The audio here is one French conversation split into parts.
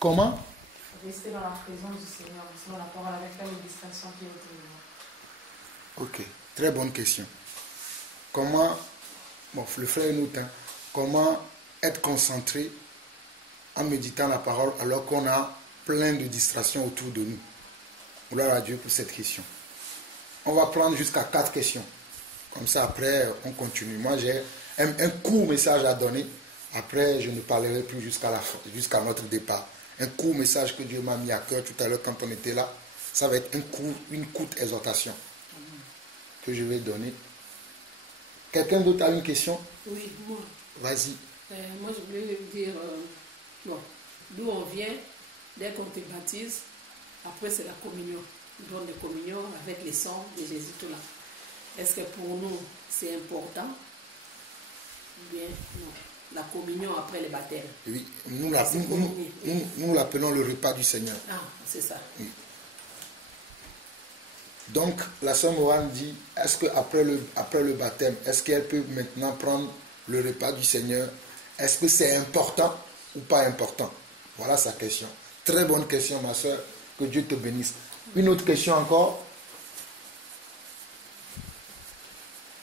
Comment? Rester dans la présence du Seigneur, sinon la parole avec les distractions qui est autour de nous. Ok, très bonne question. Comment, bon, le frère nous hein, comment être concentré en méditant la parole alors qu'on a plein de distractions autour de nous? Gloire à Dieu pour cette question. On va prendre jusqu'à 4 questions. Comme ça, après, on continue. Moi, j'ai un court message à donner. Après, je ne parlerai plus jusqu'à notre départ. Un court message que Dieu m'a mis à cœur tout à l'heure quand on était là. Ça va être une courte exhortation que je vais donner. Quelqu'un d'autre a une question? Oui, moi. Vas-y. Moi, je voulais dire, d'où on vient, dès qu'on te baptise, après c'est la communion. On donne la communion avec les sangs de Jésus tout là. Est-ce que pour nous, c'est important? Ou bien non? La communion après le baptême. Oui, nous l'appelons le repas du Seigneur. Ah, c'est ça. Oui. Donc, la sœur Morane dit, est-ce qu'après le baptême, est-ce qu'elle peut maintenant prendre le repas du Seigneur? Est-ce que c'est important ou pas important? Voilà sa question. Très bonne question, ma sœur. Que Dieu te bénisse. Une autre question encore?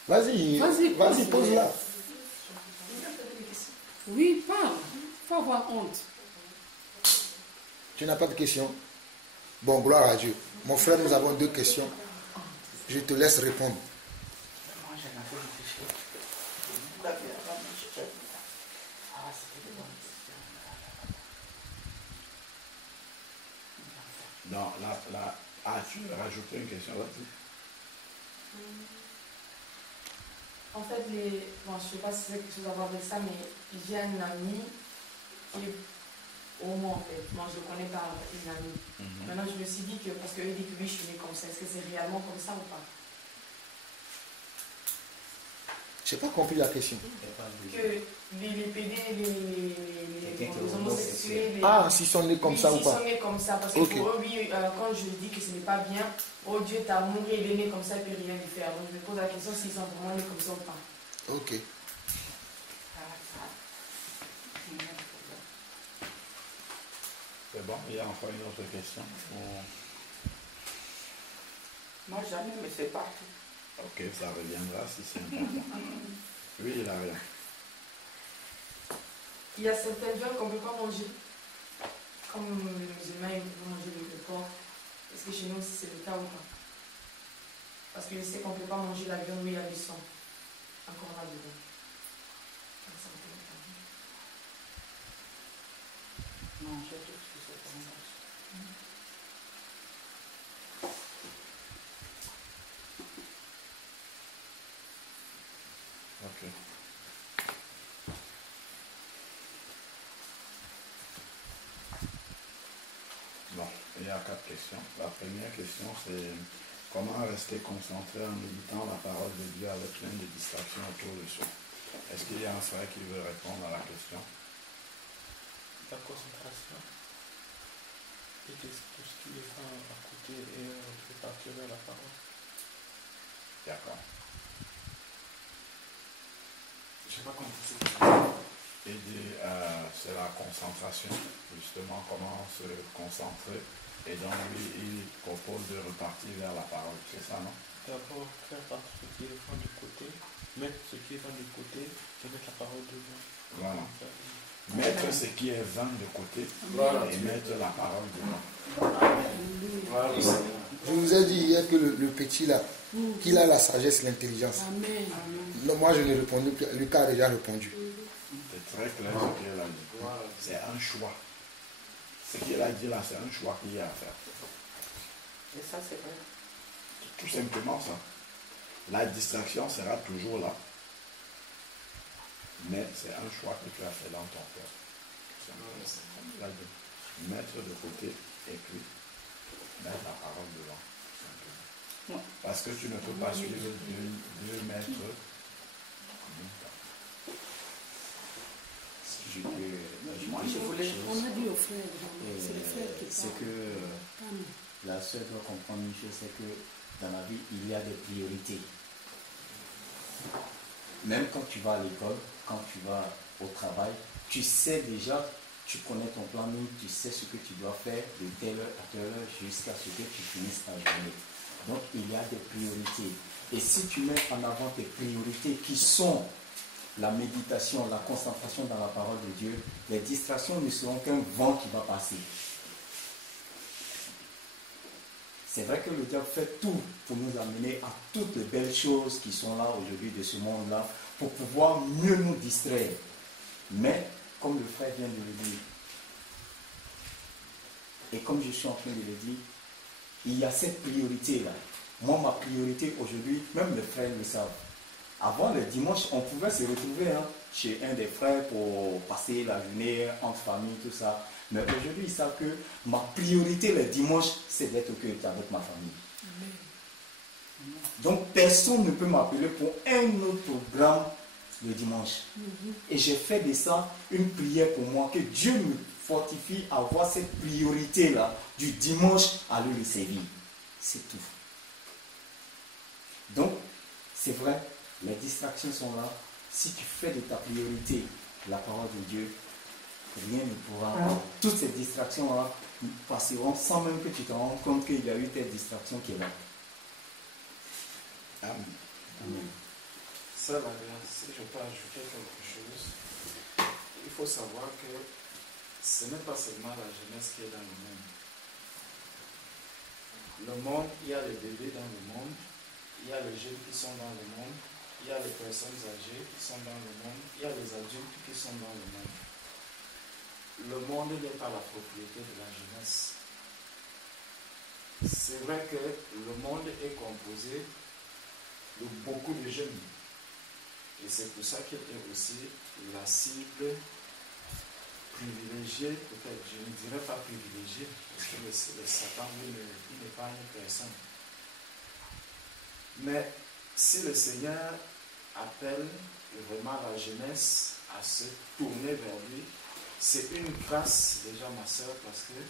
Vas-y, pose-la. Oui, parle. Il faut avoir honte. Tu n'as pas de question? Bon, gloire à Dieu. Mon frère, nous avons 2 questions. Je te laisse répondre. Non, tu veux rajouter une question là-dessus? En fait, je ne sais pas si c'est quelque chose à voir avec ça, mais j'ai un ami qui est au moins en fait. Moi, je le connais par une amie. Maintenant, je me suis dit que, parce qu'il dit que oui, je suis né comme ça, est-ce que c'est réellement comme ça ou pas? Je n'ai pas compris la question. Que les PD, les homosexuels... Ah, s'ils sont nés comme ça ou pas? S'ils sont nés comme ça, parce que pour eux, oui, quand je dis que ce n'est pas bien, oh Dieu t'a mouru, il est né comme ça, il ne peut rien lui faire. Donc je me pose la question s'ils sont vraiment nés comme ça ou pas. Ok. C'est bon, il y a encore une autre question. Moi, jamais, mais c'est pas. Ok, ça reviendra si c'est important. Oui, il a rien. Il y a certaines viandes qu'on ne peut pas manger. Comme les musulmans, ils peuvent manger le porc. Est-ce que chez nous, c'est le cas ou pas? Parce que je sais qu'on ne peut pas manger la viande où il y a du sang. Encore là-dedans. Non, je trouve que c'est pas mal. Ok. Bon, il y a 4 questions. La première question, c'est comment rester concentré en méditant la parole de Dieu avec plein de distractions autour de soi? Est-ce qu'il y a un frère qui veut répondre à la question? La concentration et tout ce qui est à côté et repartir vers la parole. D'accord. Je n'ai pas compris. Et c'est la concentration, justement, comment se concentrer. Et donc, lui, il propose de repartir vers la parole, c'est ça, non? D'abord, faire partie ce qui est devant du côté, mettre ce qui est devant du côté et mettre la parole devant. Voilà. Mettre ce qui est vain de côté et mettre la parole devant. Voilà. Je vous ai dit hier que le petit là, qu'il a la sagesse, l'intelligence. Non, moi je n'ai répondu plus. Lucas a déjà répondu. C'est très clair ce qu'elle a dit. C'est un choix. Ce qu'elle a dit là, c'est un choix qu'il y a à faire. Et ça, c'est vrai. Tout simplement ça. La distraction sera toujours là. Mais c'est un choix que tu as fait dans ton cœur. Mettre de côté et puis mettre la parole devant. Parce que tu ne peux pas suivre deux maîtres. Moi, je voulais. On a dit au frère, c'est le frère qui parle. C'est que la sœur doit comprendre une chose, c'est que dans la vie, il y a des priorités. Même quand tu vas à l'école, quand tu vas au travail, tu sais déjà tu connais ton planning, tu sais ce que tu dois faire de telle heure à telle heure jusqu'à ce que tu finisses ta journée. Donc il y a des priorités. Et si tu mets en avant tes priorités qui sont la méditation, la concentration dans la parole de Dieu, les distractions ne seront qu'un vent qui va passer. C'est vrai que le diable fait tout pour nous amener à toutes les belles choses qui sont là aujourd'hui de ce monde-là, pour pouvoir mieux nous distraire. Mais, comme le frère vient de le dire, et comme je suis en train de le dire, il y a cette priorité-là. Moi, ma priorité aujourd'hui, même les frères le savent. Avant, le dimanche, on pouvait se retrouver chez un des frères pour passer la journée entre familles, tout ça. Mais aujourd'hui, ils savent que ma priorité le dimanche, c'est d'être au cœur avec ma famille. Amen. Donc, personne ne peut m'appeler pour un autre programme le dimanche. Et j'ai fait de ça une prière pour moi, que Dieu me fortifie à avoir cette priorité-là du dimanche à lui le servir. C'est tout. Donc, c'est vrai, les distractions sont là. Si tu fais de ta priorité la parole de Dieu, rien ne pourra. Toutes ces distractions-là passeront sans même que tu te rendes compte qu'il y a eu telle distraction qui est là. Amen. Amen. Ça, si je peux ajouter quelque chose, il faut savoir que ce n'est pas seulement la jeunesse qui est dans le monde. Le monde, il y a les bébés dans le monde, il y a les jeunes qui sont dans le monde, il y a les personnes âgées qui sont dans le monde, il y a les adultes qui sont dans le monde. Le monde n'est pas la propriété de la jeunesse. C'est vrai que le monde est composé de beaucoup de jeunes. Et c'est pour ça qu'il est aussi la cible privilégiée, peut-être, je ne dirais pas privilégiée, parce que le Satan, il n'est pas une personne. Mais si le Seigneur appelle vraiment la jeunesse à se tourner vers lui, c'est une grâce déjà, ma soeur, parce que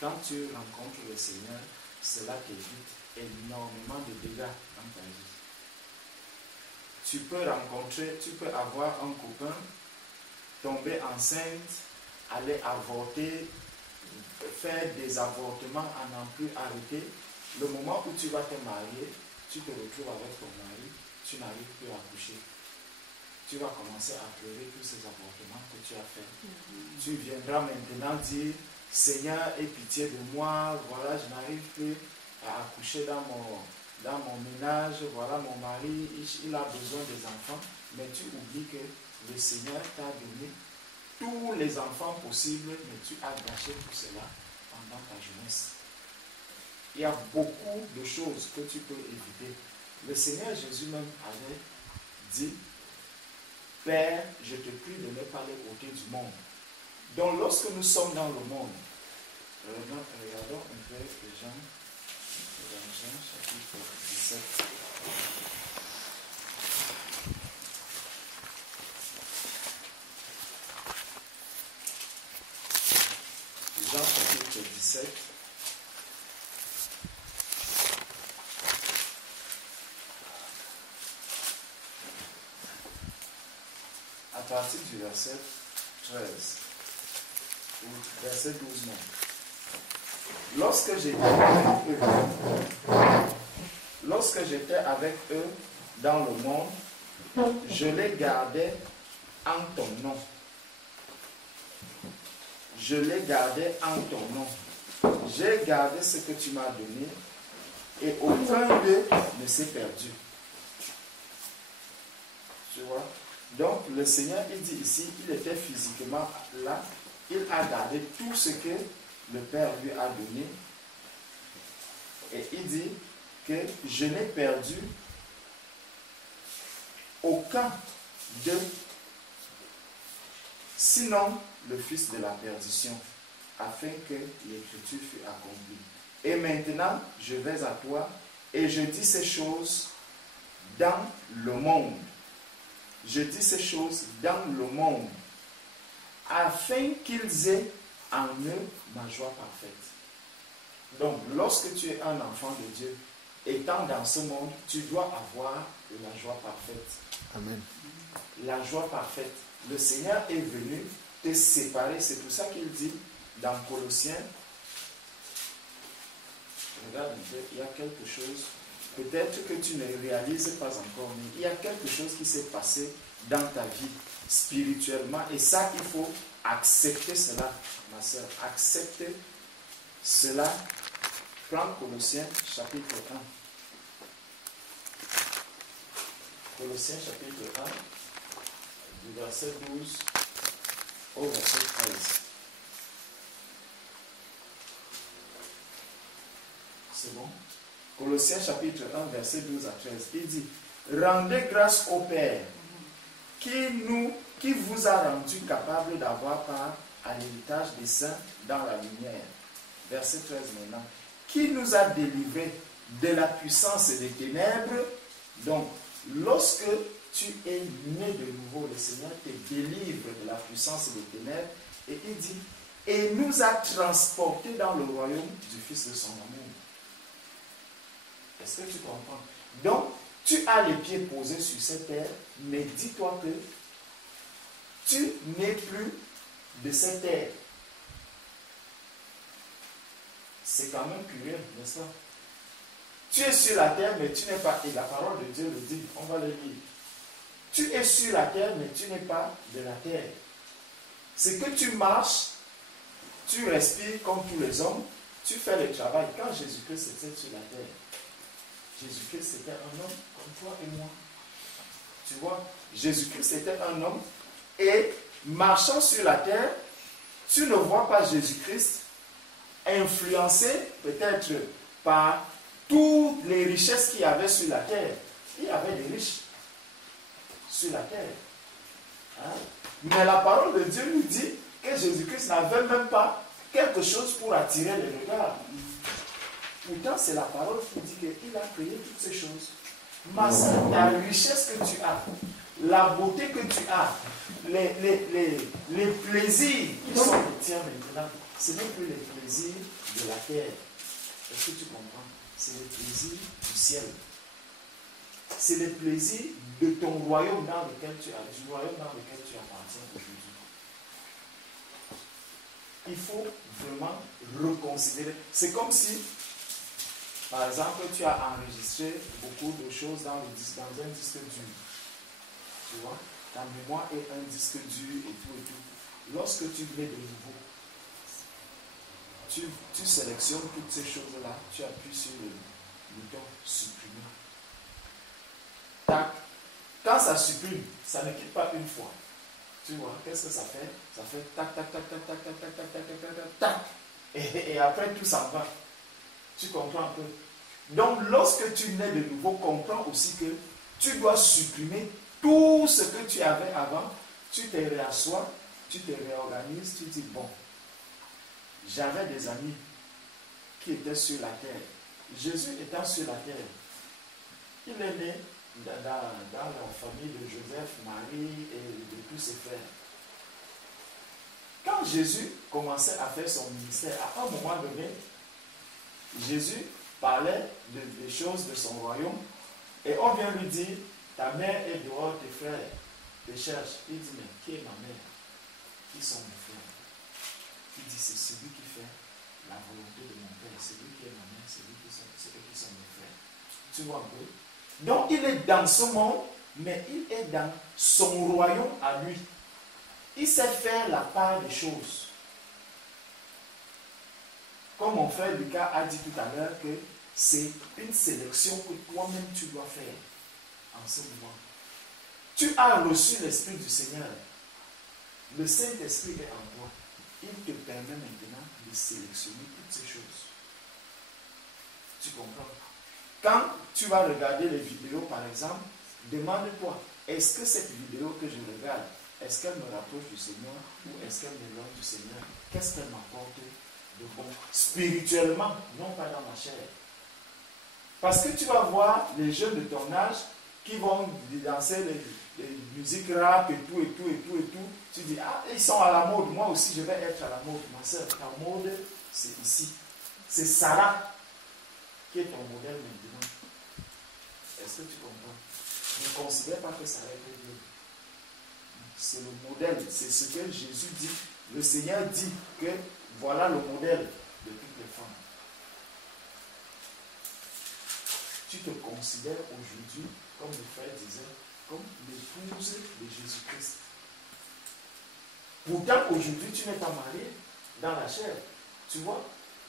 quand tu rencontres le Seigneur, cela t'évite énormément de dégâts dans ta vie. Tu peux avoir un copain, tomber enceinte, aller avorter, faire des avortements à n'en plus arrêter. Le moment où tu vas te marier, tu te retrouves avec ton mari, tu n'arrives plus à coucher. Tu vas commencer à pleurer tous ces avortements que tu as faits. Tu viendras maintenant dire, Seigneur, aie pitié de moi, voilà, je n'arrive plus à accoucher dans mon ménage, voilà, mon mari, il a besoin des enfants, mais tu oublies que le Seigneur t'a donné tous les enfants possibles, mais tu as gâché tout cela pendant ta jeunesse. Il y a beaucoup de choses que tu peux éviter. Le Seigneur Jésus même avait dit, Père, je te prie de ne pas les ôter du monde. Donc lorsque nous sommes dans le monde, regardons un peu Jean chapitre 17. Jean chapitre 17. À partir du verset 13, ou verset 12 même. Lorsque j'étais avec eux dans le monde, je les gardais en ton nom. Je les gardais en ton nom. J'ai gardé ce que tu m'as donné et aucun d'eux ne s'est perdu. Tu vois? Donc le Seigneur, il dit ici, il était physiquement là, il a gardé tout ce que le Père lui a donné. Et il dit que je n'ai perdu aucun d'eux, sinon le fils de la perdition, afin que l'écriture fût accomplie. Et maintenant, je vais à toi et je dis ces choses dans le monde. Je dis ces choses dans le monde, afin qu'ils aient en eux ma joie parfaite. Donc, lorsque tu es un enfant de Dieu, étant dans ce monde, tu dois avoir la joie parfaite. Amen. La joie parfaite. Le Seigneur est venu te séparer. C'est pour ça qu'il dit dans Colossiens, regarde, il y a quelque chose, peut-être que tu ne réalises pas encore, mais il y a quelque chose qui s'est passé dans ta vie spirituellement. Et ça, il faut accepter cela, ma soeur. Accepter cela. Prends Colossiens chapitre 1. Colossiens chapitre 1, du verset 12 au verset 13. C'est bon? Colossiens chapitre 1, verset 12 à 13. Il dit, rendez grâce au Père qui vous a rendu capable d'avoir part à l'héritage des saints dans la lumière. Verset 13 maintenant. Qui nous a délivrés de la puissance des ténèbres. Donc, lorsque tu es né de nouveau, le Seigneur te délivre de la puissance des ténèbres. Et il dit, et nous a transportés dans le royaume du Fils de son amour. Est-ce que tu comprends? Donc, tu as les pieds posés sur cette terre, mais dis-toi que tu n'es plus de cette terre. C'est quand même curieux, n'est-ce pas? Tu es sur la terre, mais tu n'es pas, et la parole de Dieu le dit, on va le lire. Tu es sur la terre, mais tu n'es pas de la terre. C'est que tu marches, tu respires comme tous les hommes, tu fais le travail. Quand Jésus-Christ était sur la terre, Jésus-Christ était un homme comme toi et moi. Tu vois, Jésus-Christ était un homme et marchant sur la terre, tu ne vois pas Jésus-Christ influencé peut-être par toutes les richesses qu'il y avait sur la terre. Il y avait des riches sur la terre. Hein? Mais la parole de Dieu nous dit que Jésus-Christ n'avait même pas quelque chose pour attirer les regards. Pourtant, c'est la parole qui dit qu'il a créé toutes ces choses. Mais la richesse que tu as, la beauté que tu as, les plaisirs qui sont les tiens maintenant, ce n'est plus les plaisirs de la terre. Est-ce que tu comprends? C'est les plaisirs du ciel. C'est les plaisirs de ton royaume dans lequel tu as, du royaume dans lequel tu appartiens aujourd'hui. Il faut vraiment reconsidérer. C'est comme si, par exemple, tu as enregistré beaucoup de choses dans un disque dur. Tu vois, ta mémoire est un disque dur et tout et tout. Lorsque tu mets de nouveau, tu sélectionnes toutes ces choses-là, tu appuies sur le bouton supprimer. Tac. Quand ça supprime, ça ne quitte pas une fois. Tu vois, qu'est-ce que ça fait? Ça fait tac, tac, tac, tac, tac, tac, tac, tac, tac, tac, tac, tac. Et après tout s'en va. Tu comprends un peu? Donc, lorsque tu nais de nouveau, comprends aussi que tu dois supprimer tout ce que tu avais avant. Tu te réassois, tu te réorganises, tu dis, bon, j'avais des amis qui étaient sur la terre. Jésus étant sur la terre, il est né dans la famille de Joseph, Marie et de tous ses frères. Quand Jésus commençait à faire son ministère, à un moment donné, Jésus parlait des choses de son royaume et on vient lui dire, ta mère est dehors, tes frères te cherchent. Il dit, mais qui est ma mère? Qui sont mes frères? Il dit, c'est celui qui fait la volonté de mon Père, celui qui est ma mère, c'est eux qui sont mes frères. Tu vois un peu? Donc il est dans ce monde, mais il est dans son royaume à lui. Il sait faire la part des choses. Comme mon frère Lucas a dit tout à l'heure que c'est une sélection que toi-même tu dois faire en ce moment. Tu as reçu l'Esprit du Seigneur. Le Saint-Esprit est en toi. Il te permet maintenant de sélectionner toutes ces choses. Tu comprends? Quand tu vas regarder les vidéos, par exemple, demande-toi, est-ce que cette vidéo que je regarde, est-ce qu'elle me rapproche du Seigneur ou est-ce qu'elle m'éloigne du Seigneur? Qu'est-ce qu'elle m'apporte de bon? Spirituellement, non pas dans ma chair. Parce que tu vas voir les jeunes de ton âge qui vont danser les musiques rap et tout, et tout, et tout, et tout. Tu dis, ah, ils sont à la mode, moi aussi je vais être à la mode. Ma soeur, ta mode, c'est ici. C'est Sarah qui est ton modèle maintenant. Est-ce que tu comprends? Ne considère pas que Sarah est Dieu. c'est le modèle, c'est ce que Jésus dit. Le Seigneur dit que voilà le modèle de toutes les femmes. Tu te considères aujourd'hui, comme le frère disait, comme l'épouse de Jésus-Christ. Pourtant, aujourd'hui, tu n'es pas marié dans la chair. Tu vois?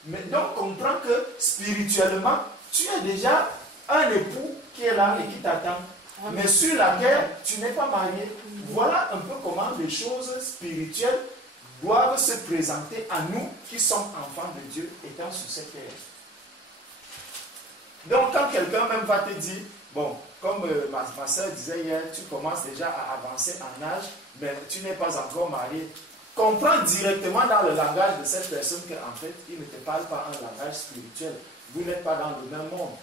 Mais donc, comprends que spirituellement, tu es déjà un époux qui est là et qui t'attend. Mais sur la terre, tu n'es pas marié. Voilà un peu comment les choses spirituelles doivent se présenter à nous qui sommes enfants de Dieu étant sur cette terre. Donc, quand quelqu'un même va te dire, bon, comme ma soeur disait hier, tu commences déjà à avancer en âge, mais tu n'es pas encore marié. Comprends directement dans le langage de cette personne qu'en fait, il ne te parle pas un langage spirituel. Vous n'êtes pas dans le même monde.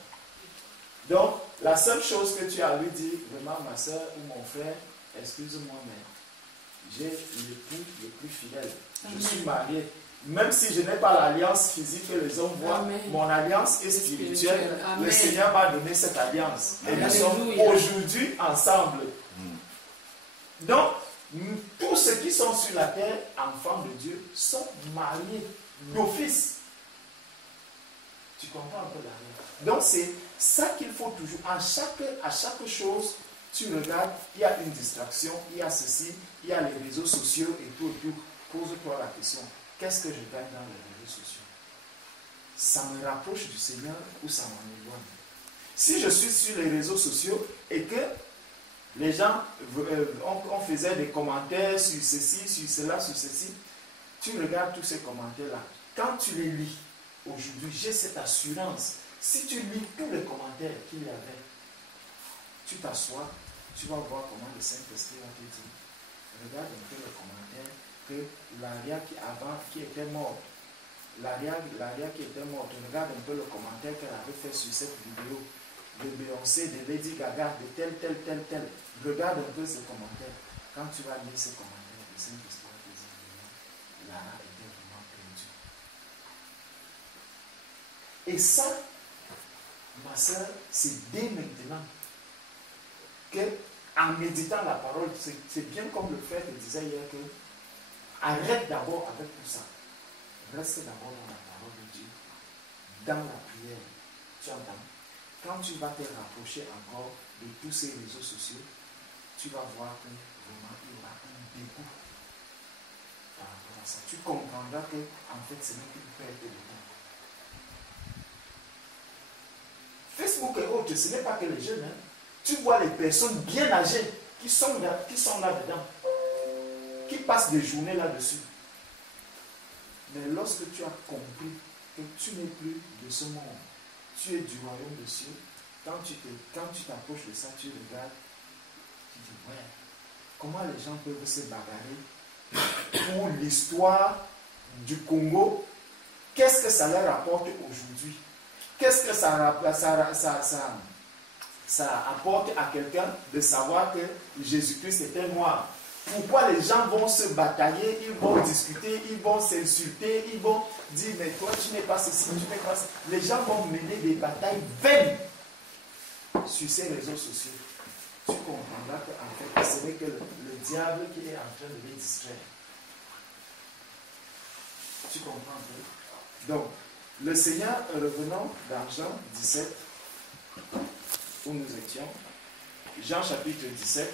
Donc, la seule chose que tu as à lui dire, vraiment, ma soeur ou mon frère, excuse-moi, mais j'ai l'époux le plus fidèle. Amen. Je suis marié. Même si je n'ai pas l'alliance physique que les hommes voient, amen, mon alliance est spirituelle. Le Seigneur m'a donné cette alliance. Et nous sommes aujourd'hui ensemble. Donc, tous ceux qui sont sur la terre, enfants de Dieu, sont mariés d'office. Tu comprends un peu la. Donc, c'est ça qu'il faut toujours. À chaque chose, tu regardes, il y a une distraction, il y a ceci, il y a les réseaux sociaux et tout. Pose-toi la question. Qu'est-ce que je gagne dans les réseaux sociaux? Ça me rapproche du Seigneur ou ça m'en éloigne? Si je suis sur les réseaux sociaux et que les gens, on faisait des commentaires sur ceci, sur cela, sur ceci, tu regardes tous ces commentaires-là. Quand tu les lis, aujourd'hui, j'ai cette assurance. Si tu lis tous les commentaires qu'il y avait, tu t'assois, tu vas voir comment le Saint-Esprit va te dire. Regarde un peu les commentaires que l'Aria qui était morte, l'Aria qui était morte, regarde un peu le commentaire qu'elle avait fait sur cette vidéo de Beyoncé, de Lady Gaga, de tel. Regarde un peu ces commentaires. Quand tu vas lire ces commentaires, le Saint-Esprit va te dire, Lara était vraiment perdue. Et ça, ma soeur, c'est dès maintenant que, en méditant la parole, c'est bien comme le frère te disait hier que arrête d'abord avec tout ça. Reste d'abord dans la parole de Dieu, dans la prière. Tu entends? Quand tu vas te rapprocher encore de tous ces réseaux sociaux, tu vas voir que vraiment il y aura un dégoût par rapport à ça. Tu comprendras que en fait ce n'est qu'une perte de temps. Facebook et autres, ce n'est pas que les jeunes. Hein. Tu vois les personnes bien âgées qui sont là-dedans, qui passent des journées là-dessus. Mais lorsque tu as compris que tu n'es plus de ce monde, tu es du royaume des cieux, quand tu t'approches de ça, tu regardes, tu dis, ouais, comment les gens peuvent se bagarrer pour l'histoire du Congo? Qu'est-ce que ça leur apporte aujourd'hui? Qu'est-ce que ça apporte à quelqu'un de savoir que Jésus-Christ était noir? Pourquoi les gens vont se batailler, ils vont discuter, ils vont s'insulter, ils vont dire, mais toi tu n'es pas ceci, tu n'es pas ça. Les gens vont mener des batailles vaines sur ces réseaux sociaux. Tu comprendras qu'en fait, ce n'est que le diable qui est en train de les distraire. Tu comprends un peu? Donc, le Seigneur, revenons dans Jean 17, où nous étions. Jean chapitre 17.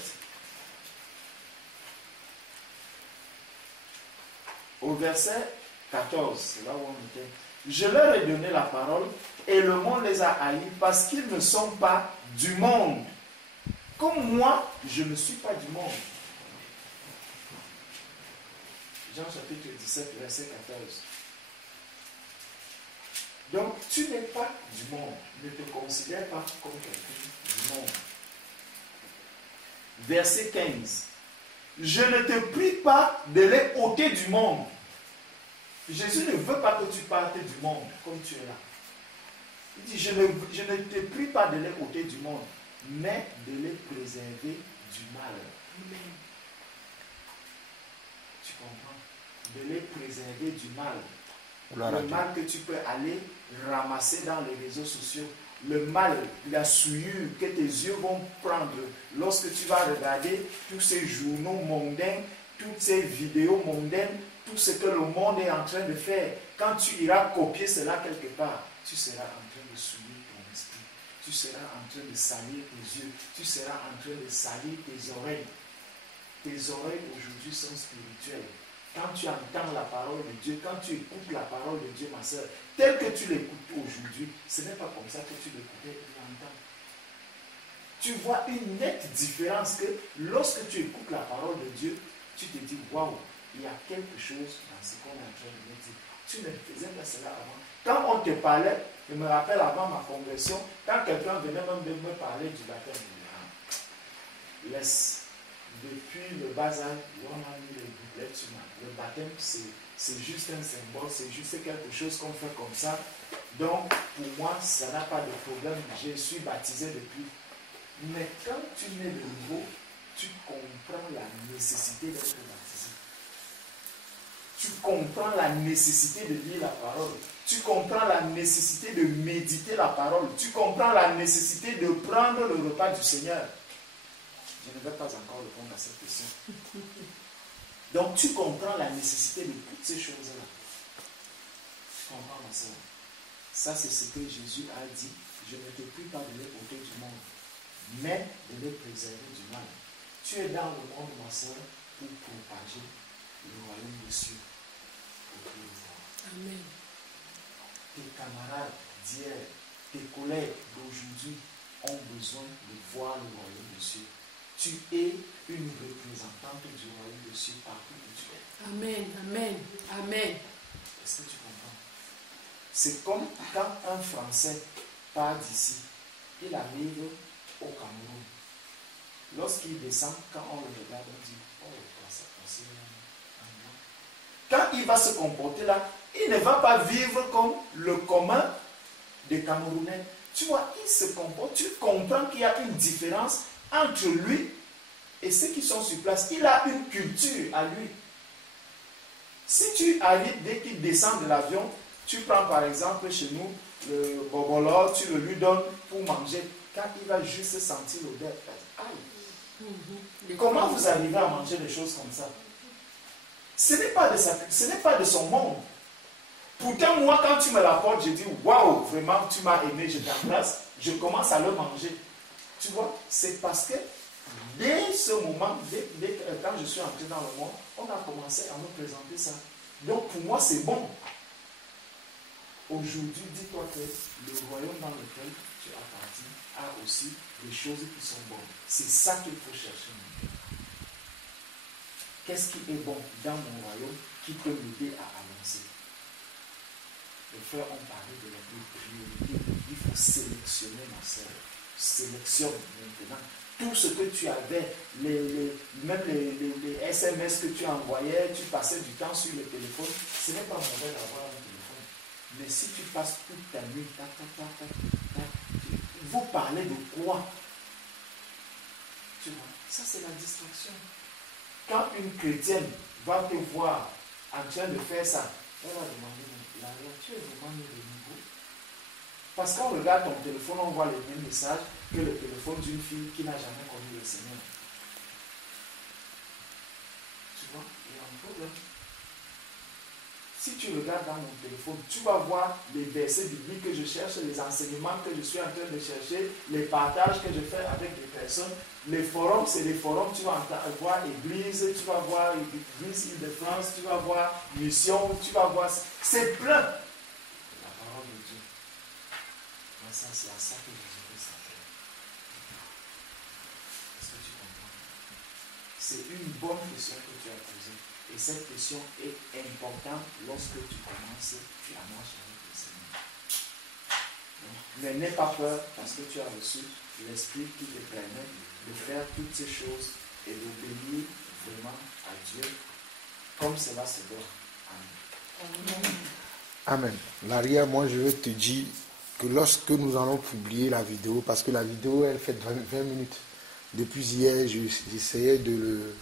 Au verset 14, c'est là où on était. Je leur ai donné la parole et le monde les a haïs parce qu'ils ne sont pas du monde. Comme moi, je ne suis pas du monde. Jean chapitre 17, verset 14. Donc, tu n'es pas du monde. Ne te considère pas comme quelqu'un du monde. Verset 15. Je ne te prie pas de les ôter du monde. Jésus ne veut pas que tu partes du monde comme tu es là. Il dit, je ne te prie pas de les ôter du monde, mais de les préserver du mal. Tu comprends? De les préserver du mal. Le mal que tu peux aller ramasser dans les réseaux sociaux. le mal, la souillure que tes yeux vont prendre lorsque tu vas regarder tous ces journaux mondains, toutes ces vidéos mondaines, tout ce que le monde est en train de faire. Quand tu iras copier cela quelque part, tu seras en train de souiller ton esprit. Tu seras en train de salir tes yeux. Tu seras en train de salir tes oreilles. Tes oreilles aujourd'hui sont spirituelles. Quand tu entends la parole de Dieu, quand tu écoutes la parole de Dieu, ma soeur, tel que tu l'écoutes aujourd'hui, ce n'est pas comme ça que tu l'écoutais il y a longtemps. Tu vois une nette différence que lorsque tu écoutes la parole de Dieu, tu te dis, waouh, il y a quelque chose dans ce qu'on est en train de me dire. Tu ne faisais pas cela avant. Quand on te parlait, je me rappelle avant ma conversion, quand quelqu'un venait même de me parler du baptême, je dis, laisse. Depuis le bas âge, on a mis les gouttelettes sur moi. Le baptême, c'est juste un symbole, c'est juste quelque chose qu'on fait comme ça. Donc, pour moi, ça n'a pas de problème. Je suis baptisé depuis. Mais quand tu nais de nouveau, tu comprends la nécessité d'être baptisé. Tu comprends la nécessité de lire la parole. Tu comprends la nécessité de méditer la parole. Tu comprends la nécessité de prendre le repas du Seigneur. Je ne vais pas encore répondre à cette question. Donc, tu comprends la nécessité de toutes ces choses-là. Tu comprends, ma soeur? Ça, c'est ce que Jésus a dit. Je ne te prie pas de les ôter du monde, mais de les préserver du mal. Tu es dans le monde, ma soeur, pour propager le royaume des cieux autour de toi. Amen. Tes camarades d'hier, tes collègues d'aujourd'hui ont besoin de voir le royaume des cieux. Tu es une représentante du royaume des cieux partout où tu es. Amen, amen, amen. Est-ce que tu comprends? C'est comme quand un Français part d'ici, il arrive au Cameroun. Lorsqu'il descend, quand on le regarde, on dit, oh, ça passe un blanc. Quand il va se comporter là, il ne va pas vivre comme le commun des Camerounais. Tu vois, il se comporte, tu comprends qu'il y a une différence entre lui et ceux qui sont sur place. Il a une culture à lui. Si tu arrives, dès qu'il descend de l'avion, tu prends par exemple chez nous le bobolo, tu le lui donnes pour manger. Quand il va juste sentir l'odeur, aïe. Comment vous arrivez à manger des choses comme ça? Ce n'est pas de son monde. Pourtant, moi, quand tu me l'apportes, je dis, waouh, vraiment, tu m'as aimé, je t'embrasse. Je commence à le manger. Tu vois, c'est parce que dès ce moment, quand je suis entré dans le monde, on a commencé à me présenter ça. Donc pour moi, c'est bon. Aujourd'hui, dis-toi que le royaume dans lequel tu appartiens a aussi des choses qui sont bonnes. C'est ça qu'il faut chercher. Qu'est-ce qui est bon dans mon royaume qui peut m'aider à avancer? Les frères ont parlé de la priorité. Il faut sélectionner, ma soeur. Sélectionne maintenant tout ce que tu avais, même les SMS que tu envoyais, tu passais du temps sur le téléphone. Ce n'est pas mauvais d'avoir un téléphone. Mais si tu passes toute ta nuit, vous parlez de quoi? Tu vois, ça c'est la distraction. Quand une chrétienne va te voir en train de faire ça, elle va demander, tu es vraiment mis de niveau? Parce qu'on regarde ton téléphone, on voit les mêmes messages que le téléphone d'une fille qui n'a jamais connu le Seigneur. Tu vois, il y a un problème. Si tu regardes dans mon téléphone, tu vas voir les versets bibliques que je cherche, les enseignements que je suis en train de chercher, les partages que je fais avec des personnes. Les forums, c'est les forums, tu vas voir Église, tu vas voir Église Île-de-France, tu vas voir Mission, tu vas voir... C'est plein. La parole de Dieu. Mais ça, c'est à ça que Jésus s'appelle. Est-ce que tu comprends? C'est une bonne question que tu as posée. Et cette question est importante lorsque tu commences la marche avec le Seigneur. Mais n'aie pas peur parce que tu as reçu l'Esprit qui te permet de faire toutes ces choses et d'obéir vraiment à Dieu comme cela se doit. Amen. Amen. Laria, moi je veux te dire que lorsque nous allons publier la vidéo, parce que la vidéo elle fait 20 minutes. Depuis hier, j'essayais de le...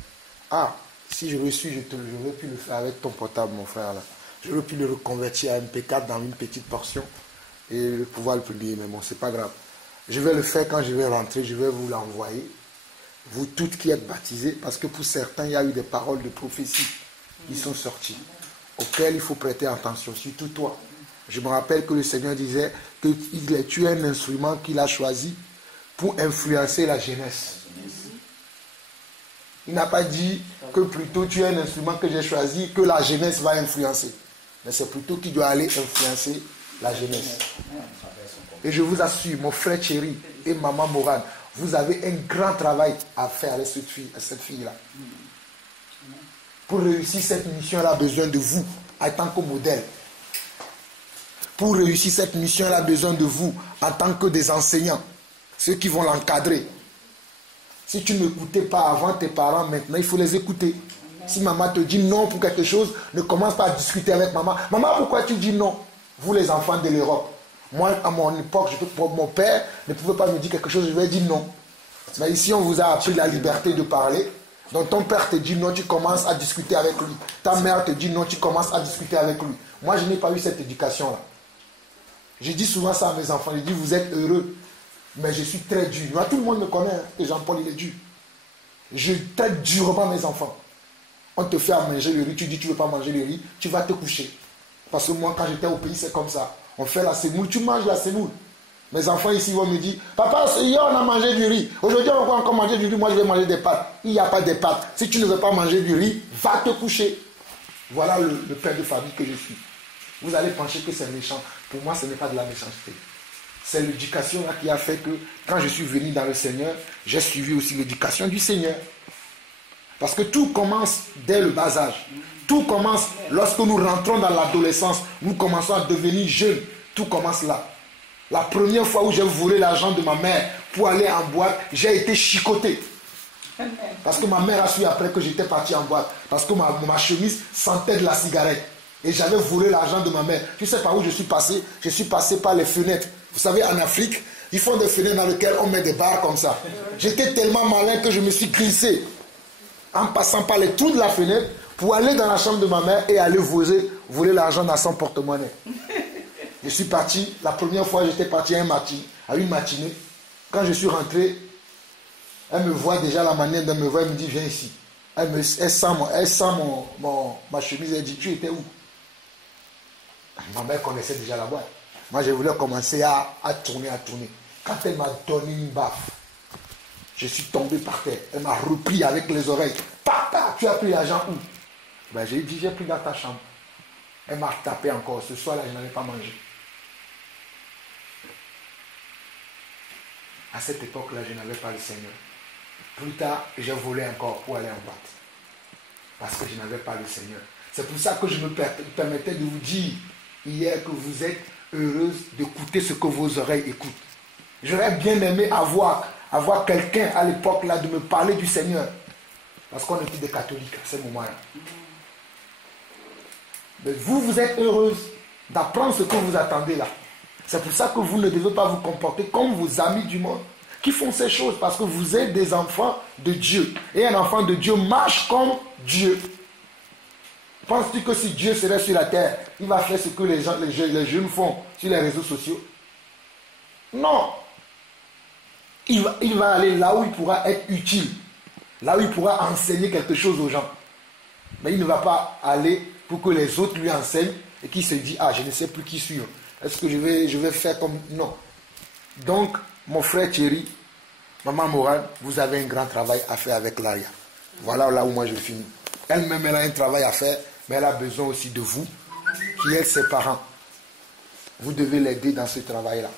si je le suis, j'aurais pu le faire avec ton portable, mon frère. Là. J'aurais pu le reconvertir à MP4 dans une petite portion et pouvoir le publier, mais bon, c'est pas grave. Je vais le faire quand je vais rentrer, je vais vous l'envoyer. Vous toutes qui êtes baptisées, parce que pour certains, il y a eu des paroles de prophétie qui sont sorties, auxquelles il faut prêter attention, surtout toi. Je me rappelle que le Seigneur disait que tu es un instrument qu'il a choisi pour influencer la jeunesse. Il n'a pas dit que plutôt tu es un instrument que j'ai choisi, que la jeunesse va influencer. Mais c'est plutôt qu'il doit aller influencer la jeunesse. Et je vous assure, mon frère Thierry et maman Morane, vous avez un grand travail à faire avec cette fille-là. Pour réussir cette mission, elle a besoin de vous en tant que modèle. Pour réussir cette mission, elle a besoin de vous en tant que des enseignants, ceux qui vont l'encadrer. Si tu n'écoutais pas avant tes parents, maintenant il faut les écouter. Si maman te dit non pour quelque chose, ne commence pas à discuter avec maman. Maman, pourquoi tu dis non? Vous les enfants de l'Europe. Moi, à mon époque, mon père ne pouvait pas me dire quelque chose, je lui ai dit non. Mais ici, on vous a appris la liberté de parler. Donc ton père te dit non, tu commences à discuter avec lui. Ta mère te dit non, tu commences à discuter avec lui. Moi, je n'ai pas eu cette éducation-là. Je dis souvent ça à mes enfants, je dis vous êtes heureux, mais je suis très dur. Moi, tout le monde me connaît, hein, que Jean-Paul il est dur. Je traite durement mes enfants. On te fait à manger le riz, tu dis tu ne veux pas manger le riz, tu vas te coucher. Parce que moi, quand j'étais au pays, c'est comme ça. On fait la semoule, tu manges la semoule. Mes enfants ici vont me dire, papa, hier on a mangé du riz. Aujourd'hui on va encore manger du riz, moi je vais manger des pâtes. Il n'y a pas de pâtes. Si tu ne veux pas manger du riz, va te coucher. Voilà le père de famille que je suis. Vous allez penser que c'est méchant. Pour moi, ce n'est pas de la méchanceté. C'est l'éducation là qui a fait que quand je suis venu dans le Seigneur, j'ai suivi aussi l'éducation du Seigneur. Parce que tout commence dès le bas âge. Tout commence lorsque nous rentrons dans l'adolescence. Nous commençons à devenir jeunes. Tout commence là. La première fois où j'ai volé l'argent de ma mère pour aller en boîte, j'ai été chicoté. Parce que ma mère a su après que j'étais parti en boîte. Parce que ma chemise sentait de la cigarette. Et j'avais volé l'argent de ma mère. Tu sais par où je suis passé? Je suis passé par les fenêtres. Vous savez, en Afrique, ils font des fenêtres dans lesquelles on met des barres comme ça. J'étais tellement malin que je me suis glissé en passant par les trous de la fenêtre pour aller dans la chambre de ma mère et aller voler l'argent dans son porte-monnaie. Je suis parti, la première fois j'étais parti à une matinée. Quand je suis rentré, elle me voit déjà la manière de me voir, elle me dit viens ici. Elle sent ma chemise, elle dit tu étais où? Ma mère connaissait déjà la boîte. Moi je voulais commencer à tourner. Quand elle m'a donné une baffe, je suis tombé par terre. Elle m'a repris avec les oreilles. Papa, tu as pris l'argent où? Ben, j'ai dit j'ai pris dans ta chambre. Elle m'a tapé encore. Ce soir-là, je n'avais pas mangé. À cette époque-là, je n'avais pas le Seigneur. Plus tard, j'ai volé encore pour aller en boîte. Parce que je n'avais pas le Seigneur. C'est pour ça que je me permettais de vous dire hier que vous êtes heureuse d'écouter ce que vos oreilles écoutent. J'aurais bien aimé avoir quelqu'un à l'époque-là de me parler du Seigneur. Parce qu'on était des catholiques à ce moment-là. Mais vous êtes heureuse d'apprendre ce que vous attendez là. C'est pour ça que vous ne devez pas vous comporter comme vos amis du monde qui font ces choses, parce que vous êtes des enfants de Dieu. Et un enfant de Dieu marche comme Dieu. Penses-tu que si Dieu serait sur la terre, il va faire ce que les jeunes font sur les réseaux sociaux? Non. Il va aller là où il pourra être utile, là où il pourra enseigner quelque chose aux gens. Mais il ne va pas aller pour que les autres lui enseignent et qu'il se dit, ah, je ne sais plus qui suivre. Est-ce que je vais faire comme... Non. Donc, mon frère Thierry, maman Morane, vous avez un grand travail à faire avec Laria. Voilà là où moi je finis. Elle-même, elle a un travail à faire, mais elle a besoin aussi de vous, qui êtes ses parents. Vous devez l'aider dans ce travail-là.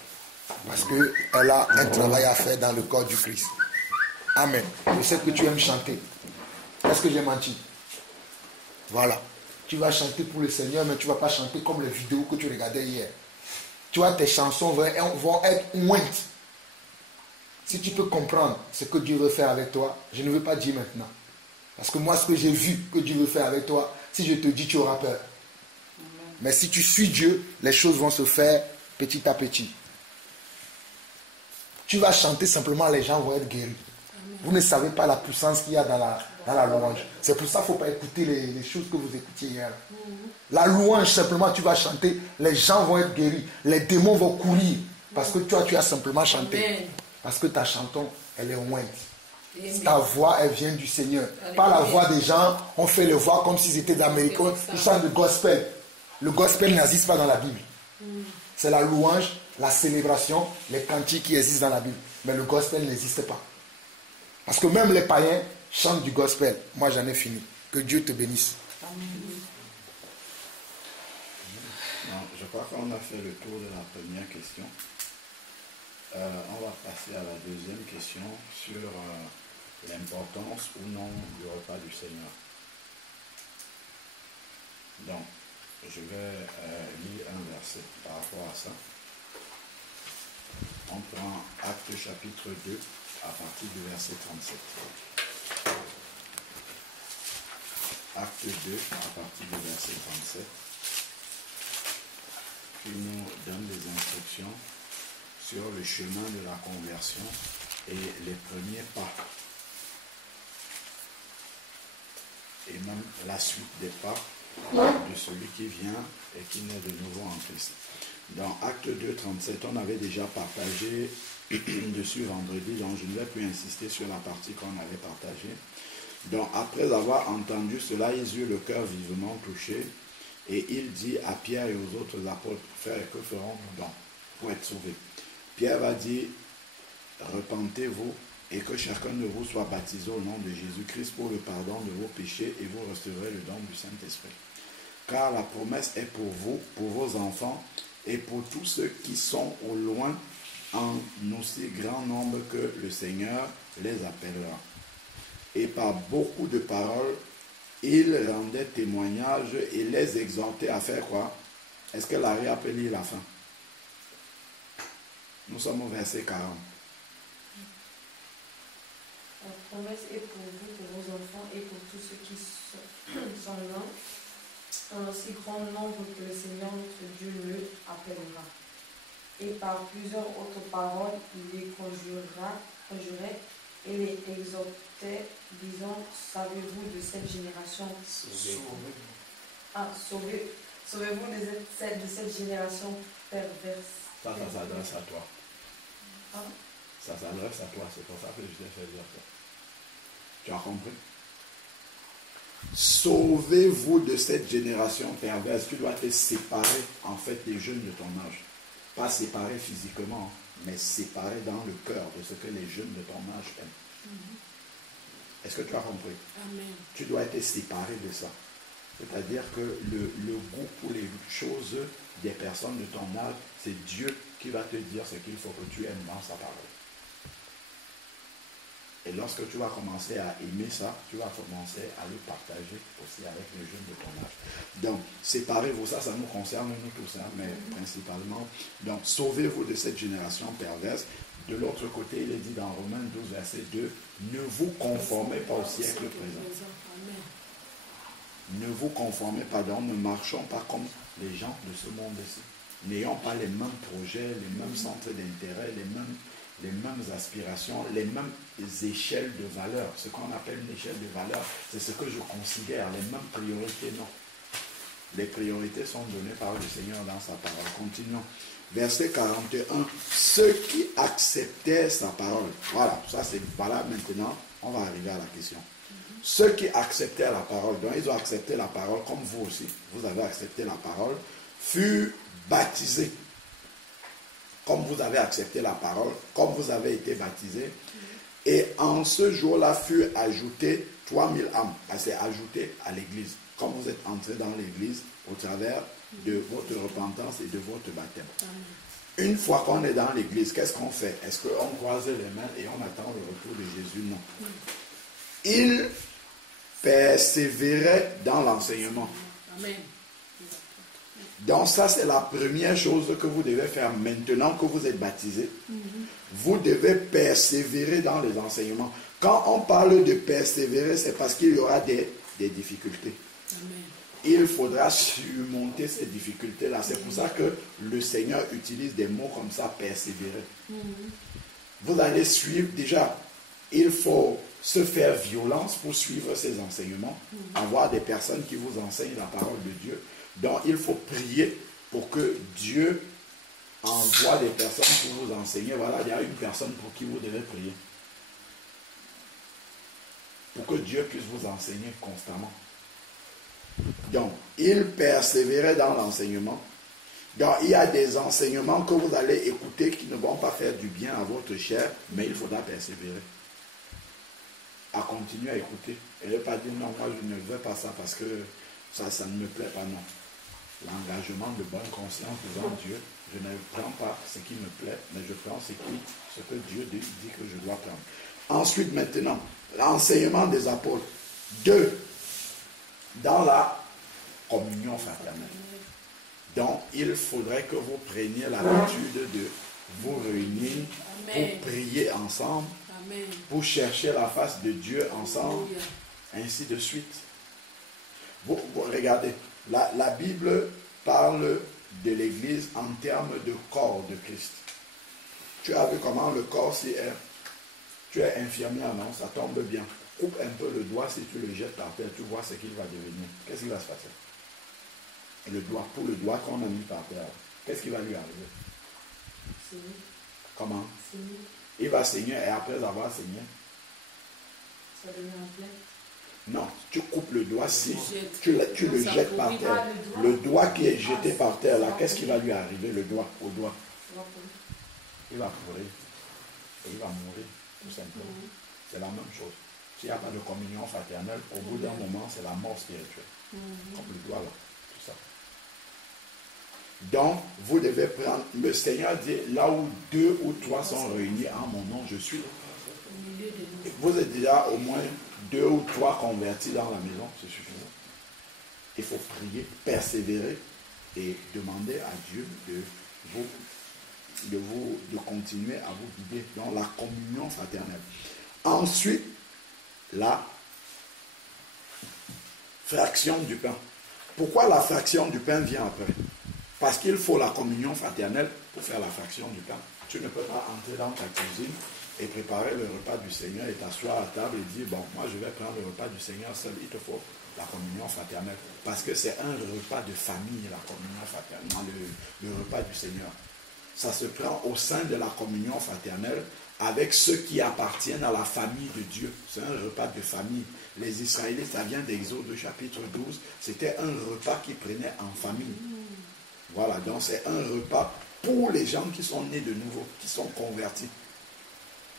Parce qu'elle a un travail à faire dans le corps du Christ. Amen. Je sais que tu aimes chanter. Est-ce que j'ai menti? Voilà. Tu vas chanter pour le Seigneur, mais tu ne vas pas chanter comme les vidéos que tu regardais hier. Tu vois, tes chansons vont être ointes. Si tu peux comprendre ce que Dieu veut faire avec toi, je ne veux pas dire maintenant. Parce que moi, ce que j'ai vu que Dieu veut faire avec toi, si je te dis, tu auras peur. Mais si tu suis Dieu, les choses vont se faire petit à petit. Tu vas chanter simplement, les gens vont être guéris. Vous ne savez pas la puissance qu'il y a dans la louange. C'est pour ça qu'il ne faut pas écouter les choses que vous écoutiez hier. La louange, simplement, tu vas chanter, les gens vont être guéris, les démons vont courir. Parce que toi, tu as simplement chanté. Amen. Parce que ta chanson, elle est ointe. Amen. Ta voix, elle vient du Seigneur. Alléluia. Pas la voix des gens, on fait les voix comme s'ils étaient d'Américains. Ils chantent le gospel. Le gospel n'existe pas dans la Bible. C'est la louange, la célébration, les cantiques qui existent dans la Bible. Mais le gospel n'existe pas. Parce que même les païens chantent du gospel. Moi, j'en ai fini. Que Dieu te bénisse. Non, je crois qu'on a fait le tour de la première question. On va passer à la deuxième question sur l'importance ou non du repas du Seigneur. Donc, je vais lire un verset par rapport à ça. On prend Actes chapitre 2 à partir du verset 37. Acte 2 à partir du verset 37. Qui nous donne des instructions sur le chemin de la conversion et les premiers pas. Et même la suite des pas de celui qui vient et qui naît de nouveau en Christ. Dans Acte 2, 37, on avait déjà partagé dessus vendredi, donc je ne vais plus insister sur la partie qu'on avait partagée. Donc après avoir entendu cela, ils eurent le cœur vivement touché et il dit à Pierre et aux autres apôtres, frères, que ferons-nous donc pour être sauvés? Pierre va dire, repentez-vous et que chacun de vous soit baptisé au nom de Jésus-Christ pour le pardon de vos péchés et vous recevrez le don du Saint-Esprit. Car la promesse est pour vous, pour vos enfants et pour tous ceux qui sont au loin, en aussi grand nombre que le Seigneur les appellera. Et par beaucoup de paroles, il rendait témoignage et les exhortait à faire quoi? Est-ce que Larry a pu lire la fin? Nous sommes au verset 40. La promesse est pour vous, pour vos enfants et pour tous ceux qui sont loin, en aussi grand nombre que le Seigneur notre Dieu le appellera. Et par plusieurs autres paroles, il les conjurait et les exhortait, disant, savez-vous de cette génération sauvez-vous de cette génération perverse. Ça s'adresse à toi. Ah. Ça s'adresse à toi, c'est pour ça que je t'ai fait dire ça. Tu as compris? Sauvez-vous de cette génération perverse. Tu dois te séparer en fait des jeunes de ton âge. Pas séparer physiquement, mais séparer dans le cœur de ce que les jeunes de ton âge aiment. Est-ce que tu as compris? Amen. Tu dois être séparé de ça. C'est-à-dire que le goût pour les choses des personnes de ton âge, c'est Dieu qui va te dire ce qu'il faut que tu aimes dans sa parole. Et lorsque tu vas commencer à aimer ça, tu vas commencer à le partager aussi avec les jeunes de ton âge. Donc, séparez-vous, ça nous concerne nous tous, hein, mais principalement. Donc, sauvez-vous de cette génération perverse. De l'autre côté, il est dit dans Romains 12, verset 2, ne vous conformez pas au siècle présent. Ne vous conformez pas, donc ne marchons pas comme les gens de ce monde-ci. N'ayons pas les mêmes projets, les mêmes centres d'intérêt, les mêmes aspirations, les mêmes échelles de valeur. Ce qu'on appelle une échelle de valeur, c'est ce que je considère les mêmes priorités, non. Les priorités sont données par le Seigneur dans sa parole. Continuons. Verset 41. Ceux qui acceptaient sa parole. Voilà, ça c'est valable maintenant. On va arriver à la question. Ceux qui acceptaient la parole, donc ils ont accepté la parole comme vous aussi. Vous avez accepté la parole, furent baptisés. Comme vous avez accepté la parole, comme vous avez été baptisés. Et en ce jour-là furent ajoutées 3000 âmes. C'est ajouté à l'église. Comme vous êtes entrés dans l'église au travers de votre repentance et de votre baptême. Une fois qu'on est dans l'église, qu'est-ce qu'on fait? Est-ce qu'on croise les mains et on attend le retour de Jésus? Non. Il persévérait dans l'enseignement. Amen. Donc ça, c'est la première chose que vous devez faire maintenant que vous êtes baptisé. Vous devez persévérer dans les enseignements. Quand on parle de persévérer, c'est parce qu'il y aura des difficultés. Amen. Il faudra surmonter ces difficultés-là. C'est pour ça que le Seigneur utilise des mots comme ça, persévérer. Vous allez suivre déjà. il faut se faire violence pour suivre ces enseignements, avoir des personnes qui vous enseignent la parole de Dieu. Donc il faut prier pour que Dieu envoie des personnes pour vous enseigner. Voilà, il y a une personne pour qui vous devez prier. Pour que Dieu puisse vous enseigner constamment. Donc, il persévérait dans l'enseignement. Donc, il y a des enseignements que vous allez écouter qui ne vont pas faire du bien à votre chair, mais il faudra persévérer. À continuer à écouter. Et ne pas dire non, moi je ne veux pas ça parce que ça ne me plaît pas, non. L'engagement de bonne conscience devant Dieu, je ne prends pas ce qui me plaît, mais je prends ce que Dieu dit que je dois prendre. Ensuite, maintenant, l'enseignement des apôtres. 2. Dans la communion fraternelle. Donc, il faudrait que vous preniez l'habitude de vous réunir pour prier ensemble, pour chercher la face de Dieu ensemble, ainsi de suite. Vous regardez, la Bible parle de l'Église en termes de corps de Christ. Tu as vu comment le corps s'y est. Tu es infirmière, non? Ça tombe bien. Coupe un peu le doigt, si tu le jettes par terre, tu vois ce qu'il va devenir. Qu'est-ce qui va se passer? Et le doigt, pour le doigt qu'on a mis par terre, qu'est-ce qui va lui arriver? Saigner. Comment? Saigner. Il va saigner et après avoir saigné? Ça devient un plaie. Non, tu coupes le doigt si tu le Ça jettes par pourrit terre. pas le Le doigt. doigt qui est jeté par terre, là, qu'est-ce qui va lui arriver, le doigt, au doigt? Ça va pourrir. Il va pourrir. Et il va mourir, tout simplement. C'est la même chose. S'il n'y a pas de communion fraternelle, au bout d'un moment, c'est la mort spirituelle. Comme le doigt là, tout ça. Donc, vous devez prendre, le Seigneur dit, là où 2 ou 3 sont réunis en mon nom, je suis. Et vous êtes déjà au moins 2 ou 3 convertis dans la maison, c'est suffisant. Il faut prier, persévérer et demander à Dieu de continuer à vous guider dans la communion fraternelle. Ensuite, la fraction du pain. Pourquoi la fraction du pain vient après? Parce qu'il faut la communion fraternelle pour faire la fraction du pain. Tu ne peux pas entrer dans ta cuisine et préparer le repas du Seigneur et t'asseoir à table et dire, bon, moi je vais prendre le repas du Seigneur seul, il te faut la communion fraternelle. Parce que c'est un repas de famille, la communion fraternelle, le repas du Seigneur. Ça se prend au sein de la communion fraternelle avec ceux qui appartiennent à la famille de Dieu. C'est un repas de famille. Les Israélites, ça vient d'Exode chapitre 12, c'était un repas qu'ils prenaient en famille. Voilà, donc c'est un repas pour les gens qui sont nés de nouveau, qui sont convertis,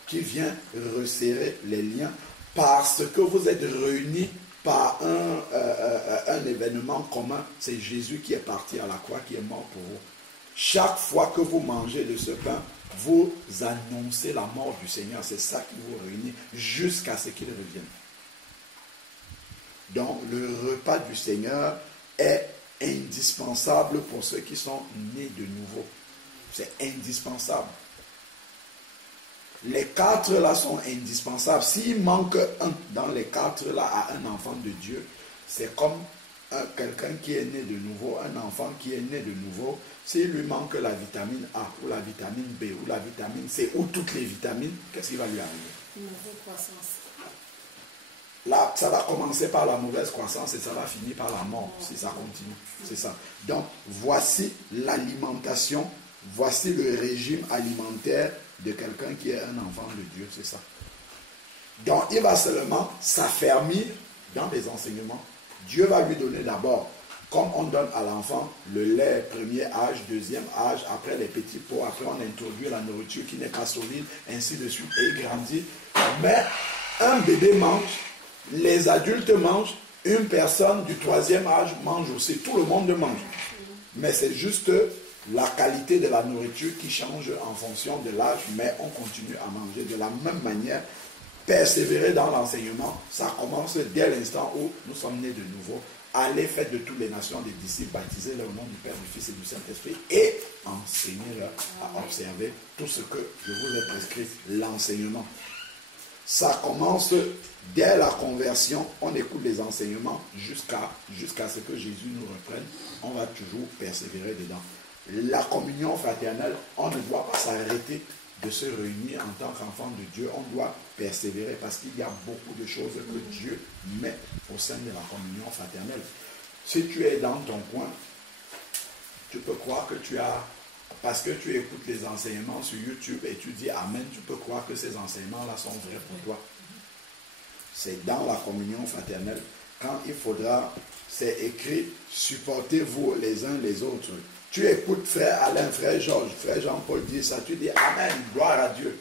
qui vient resserrer les liens parce que vous êtes réunis par un événement commun. C'est Jésus qui est parti à la croix, qui est mort pour vous. Chaque fois que vous mangez de ce pain, vous annoncez la mort du Seigneur. C'est ça qui vous réunit jusqu'à ce qu'il revienne. Donc, le repas du Seigneur est indispensable pour ceux qui sont nés de nouveau. C'est indispensable. Les 4 là sont indispensables. S'il manque un dans les 4 là à un enfant de Dieu, c'est comme quelqu'un qui est né de nouveau, un enfant qui est né de nouveau. S'il lui manque la vitamine A ou la vitamine B ou la vitamine C ou toutes les vitamines, qu'est-ce qui va lui arriver? Une mauvaise croissance. Là, ça va commencer par la mauvaise croissance et ça va finir par la mort si ça continue. C'est ça. Donc, voici l'alimentation, voici le régime alimentaire de quelqu'un qui est un enfant de Dieu. C'est ça. Donc, il va seulement s'affermir dans les enseignements. Dieu va lui donner d'abord, comme on donne à l'enfant le lait, premier âge, deuxième âge, après les petits pots, après on introduit la nourriture qui n'est pas solide, ainsi de suite, et il grandit. Mais un bébé mange, les adultes mangent, une personne du 3e âge mange aussi, tout le monde mange. Mais c'est juste la qualité de la nourriture qui change en fonction de l'âge, mais on continue à manger de la même manière. Persévérer dans l'enseignement, ça commence dès l'instant où nous sommes nés de nouveau. Allez, faites de toutes les nations des disciples, baptisez-les au nom du Père, du Fils et du Saint-Esprit et enseignez-leur à observer tout ce que je vous ai prescrit, l'enseignement. Ça commence dès la conversion, on écoute les enseignements jusqu'à ce que Jésus nous reprenne. On va toujours persévérer dedans. La communion fraternelle, on ne doit pas s'arrêter de se réunir en tant qu'enfant de Dieu, on doit persévérer parce qu'il y a beaucoup de choses que Dieu met au sein de la communion fraternelle. Si tu es dans ton coin, tu peux croire que tu as, parce que tu écoutes les enseignements sur YouTube et tu dis Amen, tu peux croire que ces enseignements-là sont vrais pour toi. C'est dans la communion fraternelle, quand il faudra, c'est écrit, supportez-vous les uns les autres. Tu écoutes frère Alain, frère Georges, frère Jean-Paul dire ça, tu dis Amen, gloire à Dieu.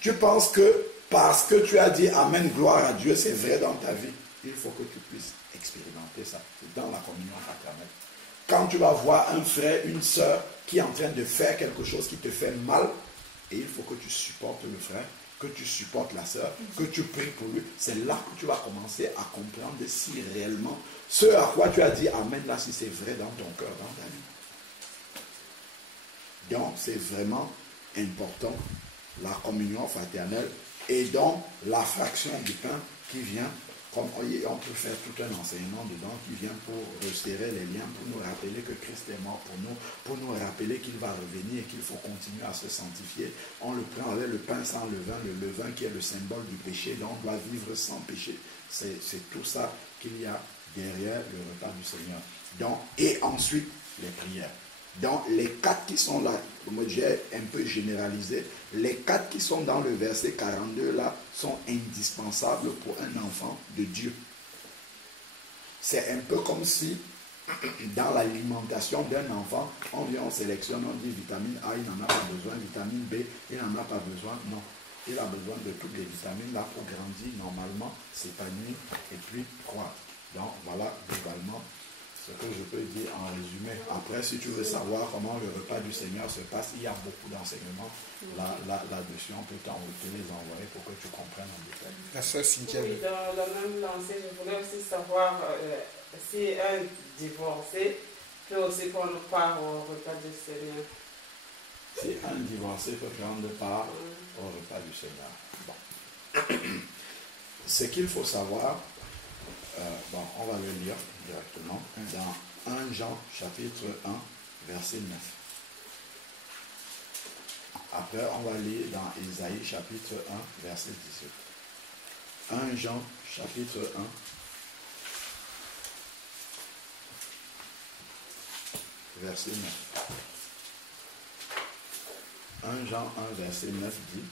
Tu penses que parce que tu as dit Amen, gloire à Dieu, c'est vrai dans ta vie. Il faut que tu puisses expérimenter ça. C'est dans la communion fraternelle. Quand tu vas voir un frère, une sœur qui est en train de faire quelque chose qui te fait mal, et il faut que tu supportes le frère, que tu supportes la sœur, que tu pries pour lui, c'est là que tu vas commencer à comprendre si réellement ce à quoi tu as dit Amen, là, si c'est vrai dans ton cœur, dans ta vie. Donc, c'est vraiment important, la communion fraternelle, et donc la fraction du pain qui vient, comme on peut faire tout un enseignement dedans, qui vient pour resserrer les liens, pour nous rappeler que Christ est mort pour nous rappeler qu'il va revenir et qu'il faut continuer à se sanctifier. On le prend avec le pain sans levain, le levain qui est le symbole du péché, donc on doit vivre sans péché. C'est tout ça qu'il y a derrière le repas du Seigneur. Donc, et ensuite, les prières. Donc, les 4 qui sont là, moi j'ai un peu généralisé, les 4 qui sont dans le verset 42 là, sont indispensables pour un enfant de Dieu. C'est un peu comme si, dans l'alimentation d'un enfant, on vient, on sélectionne, on dit vitamine A, il n'en a pas besoin, vitamine B, il n'en a pas besoin, non. Il a besoin de toutes les vitamines là pour grandir normalement, s'épanouir et puis croître. Donc, voilà, globalement, ce que je peux dire en résumé. Après, si tu veux savoir comment le repas du Seigneur se passe, il y a beaucoup d'enseignements là-dessus. On peut te les envoyer pour que tu comprennes en détail. La sœur Cynthia. Oui, dans la même lancée, je voulais aussi savoir si un divorcé peut aussi prendre part au repas du Seigneur. Si un divorcé peut prendre part au repas du Seigneur. Bon. Ce qu'il faut savoir, on va le lire directement dans 1 Jean chapitre 1 verset 9. Après on va lire dans Ésaïe chapitre 1 verset 18. 1 Jean chapitre 1 verset 9. 1 Jean 1 verset 9 dit: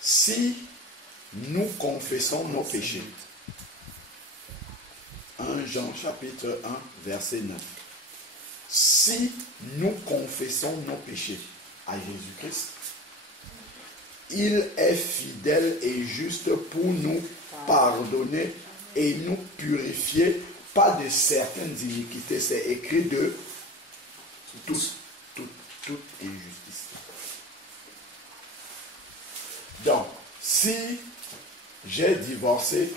si nous confessons nos péchés. 1 Jean chapitre 1 verset 9. Si nous confessons nos péchés à Jésus-Christ, il est fidèle et juste pour nous pardonner et nous purifier, pas de certaines iniquités. C'est écrit de toute injustice. Donc, si j'ai divorcé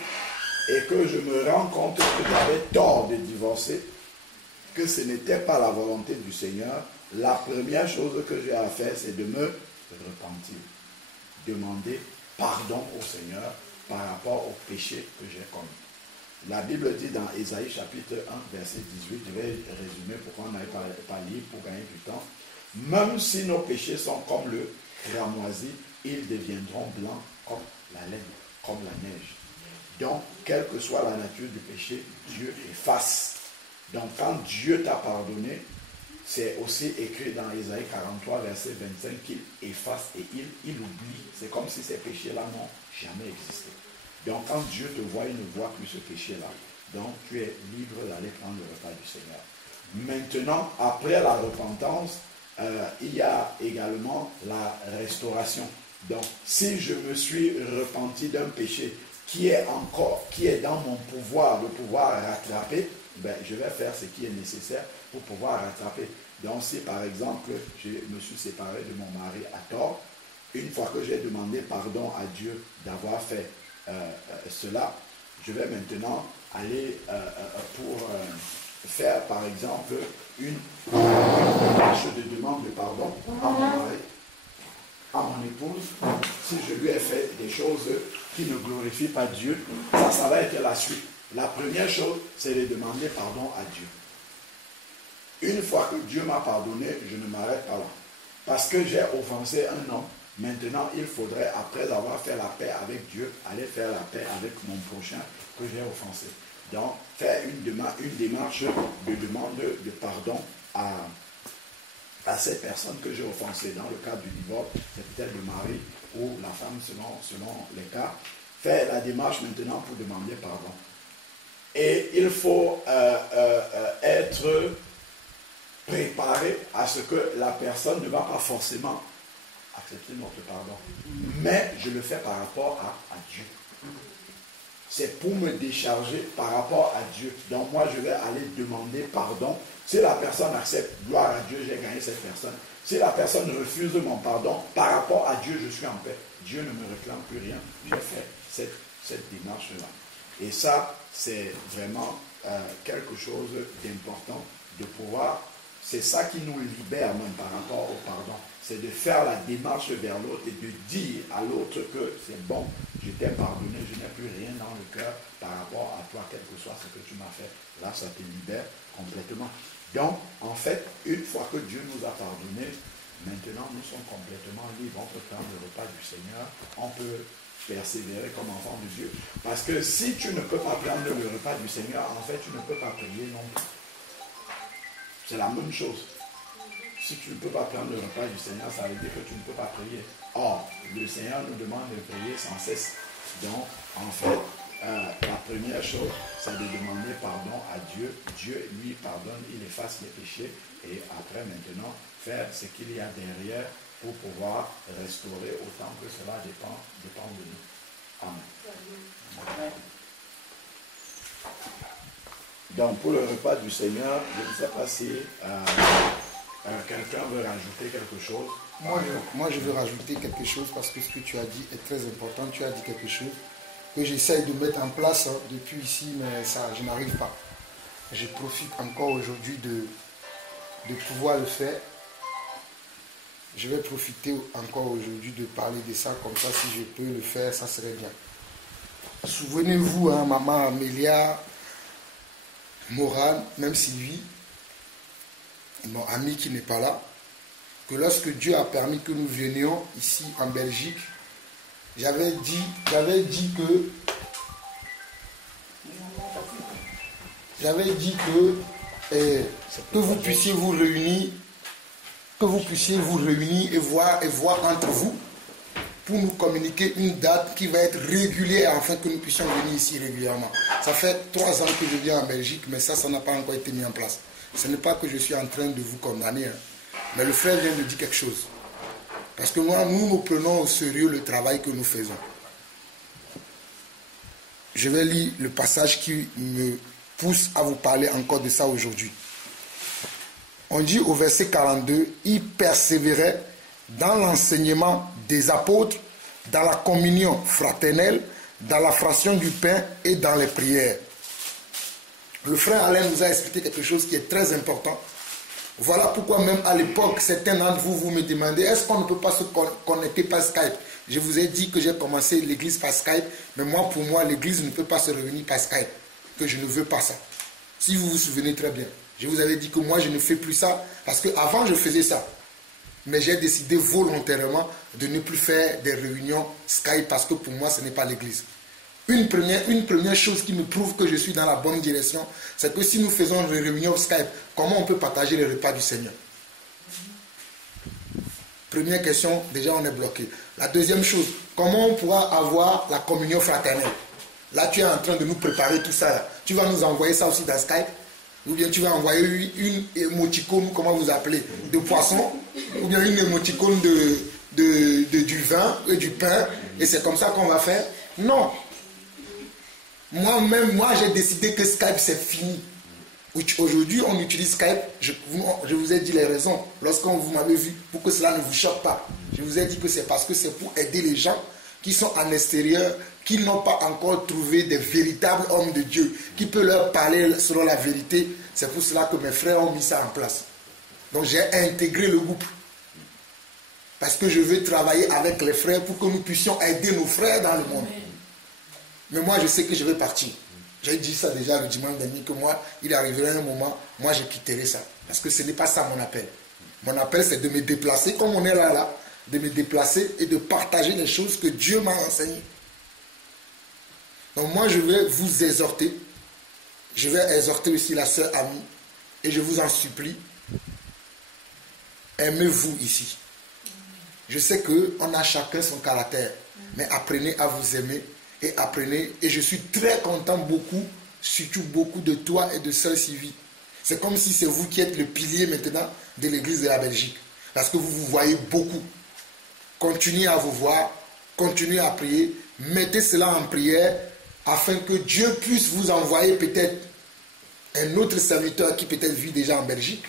et que je me rends compte que j'avais tort de divorcer, que ce n'était pas la volonté du Seigneur, la première chose que j'ai à faire, c'est de me repentir. Demander pardon au Seigneur par rapport au péché que j'ai commis. La Bible dit dans Ésaïe chapitre 1, verset 18, je vais résumer pourquoi on n'avait pas lire pour gagner du temps. Même si nos péchés sont comme le cramoisi, ils deviendront blancs comme la laine, comme la neige. Donc, quelle que soit la nature du péché, Dieu efface. Donc, quand Dieu t'a pardonné, c'est aussi écrit dans Ésaïe 43, verset 25, qu'il efface et il oublie. C'est comme si ces péchés-là n'ont jamais existé. Donc, quand Dieu te voit, il ne voit plus ce péché-là. Donc, tu es libre d'aller prendre le repas du Seigneur. Maintenant, après la repentance, il y a également la restauration. Donc, si je me suis repenti d'un péché qui est dans mon pouvoir de pouvoir rattraper, je vais faire ce qui est nécessaire pour pouvoir rattraper. Donc, si par exemple, je me suis séparé de mon mari à tort, une fois que j'ai demandé pardon à Dieu d'avoir fait cela, je vais maintenant aller pour faire par exemple une marche de demande de pardon à mon mari, à mon épouse, si je lui ai fait des choses qui ne glorifient pas Dieu. Ça va être la suite. La première chose, c'est de demander pardon à Dieu. Une fois que Dieu m'a pardonné, je ne m'arrête pas là. parce que j'ai offensé un homme, maintenant il faudrait, après avoir fait la paix avec Dieu, aller faire la paix avec mon prochain que j'ai offensé. Donc, faire une démarche de demande de pardon à ces personnes que j'ai offensées. Dans le cadre du divorce, c'est peut-être le mari ou la femme selon les cas. Faire la démarche maintenant pour demander pardon. Et il faut être préparé à ce que la personne ne va pas forcément accepter notre pardon. Mais je le fais par rapport à Dieu. C'est pour me décharger par rapport à Dieu. Donc moi, je vais aller demander pardon. Si la personne accepte, gloire à Dieu, j'ai gagné cette personne. Si la personne refuse mon pardon, par rapport à Dieu, je suis en paix. Dieu ne me réclame plus rien. J'ai fait cette démarche-là. Et ça, c'est vraiment quelque chose d'important de pouvoir. C'est ça qui nous libère même par rapport au pardon. C'est de faire la démarche vers l'autre et de dire à l'autre que c'est bon, je t'ai pardonné, je n'ai plus rien dans le cœur par rapport à toi, quel que soit ce que tu m'as fait. Là, ça te libère complètement. Donc, en fait, une fois que Dieu nous a pardonné, maintenant nous sommes complètement libres. On peut prendre le repas du Seigneur, on peut persévérer comme enfant de Dieu. Parce que si tu ne peux pas prendre le repas du Seigneur, en fait, tu ne peux pas prier non plus. C'est la même chose. Si tu ne peux pas prendre le repas du Seigneur, ça veut dire que tu ne peux pas prier. Or, le Seigneur nous demande de prier sans cesse. Donc, en fait, la première chose, c'est de demander pardon à Dieu. Dieu, lui, pardonne, il efface les péchés. Et après, maintenant, faire ce qu'il y a derrière pour pouvoir restaurer autant que cela dépend de nous. Amen. Donc, pour le repas du Seigneur, je ne sais pas si quelqu'un veut rajouter quelque chose. Moi, je veux rajouter quelque chose parce que ce que tu as dit est très important. Tu as dit quelque chose que j'essaye de mettre en place depuis ici, mais ça, je n'arrive pas. Je profite encore aujourd'hui de pouvoir le faire. Je vais profiter encore aujourd'hui de parler de ça, comme ça, si je peux le faire, ça serait bien. Souvenez-vous, hein, maman Amélia, Moran, même Sylvie, mon ami qui n'est pas là, que lorsque Dieu a permis que nous venions ici en Belgique, j'avais dit que vous puissiez vous réunir, et voir entre vous pour nous communiquer une date qui va être régulière afin que nous puissions venir ici régulièrement. Ça fait 3 ans que je viens en Belgique, mais ça n'a pas encore été mis en place. Ce n'est pas que je suis en train de vous condamner, hein. Mais le frère vient de dire quelque chose. Parce que nous prenons au sérieux le travail que nous faisons. Je vais lire le passage qui me pousse à vous parler encore de ça aujourd'hui. On dit au verset 42, « Il persévérait dans l'enseignement des apôtres, dans la communion fraternelle, dans la fraction du pain et dans les prières. » Le frère Alain nous a expliqué quelque chose qui est très important. Voilà pourquoi même à l'époque, certains d'entre vous me demandaient, est-ce qu'on ne peut pas se connecter par Skype? Je vous ai dit que j'ai commencé l'église par Skype, mais pour moi, l'église ne peut pas se réunir par Skype, que je ne veux pas ça. Si vous vous souvenez très bien, je vous avais dit que moi, je ne fais plus ça, parce qu'avant, je faisais ça. Mais j'ai décidé volontairement de ne plus faire des réunions Skype, parce que pour moi, ce n'est pas l'église. Une première chose qui me prouve que je suis dans la bonne direction, c'est que si nous faisons une réunion Skype, comment on peut partager les repas du Seigneur? Première question, déjà on est bloqué. La deuxième chose, comment on pourra avoir la communion fraternelle? Là, tu es en train de nous préparer tout ça. Là. Tu vas nous envoyer ça aussi dans Skype? Ou bien tu vas envoyer une émoticône, comment vous appelez, de poisson? Ou bien une émoticône du vin et du pain? Et c'est comme ça qu'on va faire? Non. Moi, j'ai décidé que Skype, c'est fini. Aujourd'hui, on utilise Skype. Je vous ai dit les raisons. Lorsqu'on vous m'avez vu, pour que cela ne vous choque pas. Je vous ai dit que c'est parce que c'est pour aider les gens qui sont en extérieur, qui n'ont pas encore trouvé des véritables hommes de Dieu, qui peuvent leur parler selon la vérité. C'est pour cela que mes frères ont mis ça en place. Donc, j'ai intégré le groupe. Parce que je veux travailler avec les frères pour que nous puissions aider nos frères dans le monde. Mais moi, je sais que je vais partir. J'ai dit ça déjà le dimanche dernier, que moi, il arriverait un moment, moi, je quitterai ça. Parce que ce n'est pas ça mon appel. Mon appel, c'est de me déplacer, comme on est là, de me déplacer et de partager les choses que Dieu m'a enseignées. Donc moi, je vais vous exhorter. Je vais exhorter aussi la sœur Amie. Et je vous en supplie, aimez-vous ici. Je sais qu'on a chacun son caractère, mais apprenez à vous aimer et apprenez. Et je suis très content beaucoup, surtout beaucoup de toi et de sœur Sylvie. C'est comme si c'est vous qui êtes le pilier maintenant de l'église de la Belgique. Parce que vous vous voyez beaucoup. Continuez à vous voir, continuez à prier, mettez cela en prière afin que Dieu puisse vous envoyer peut-être un autre serviteur qui peut-être vit déjà en Belgique,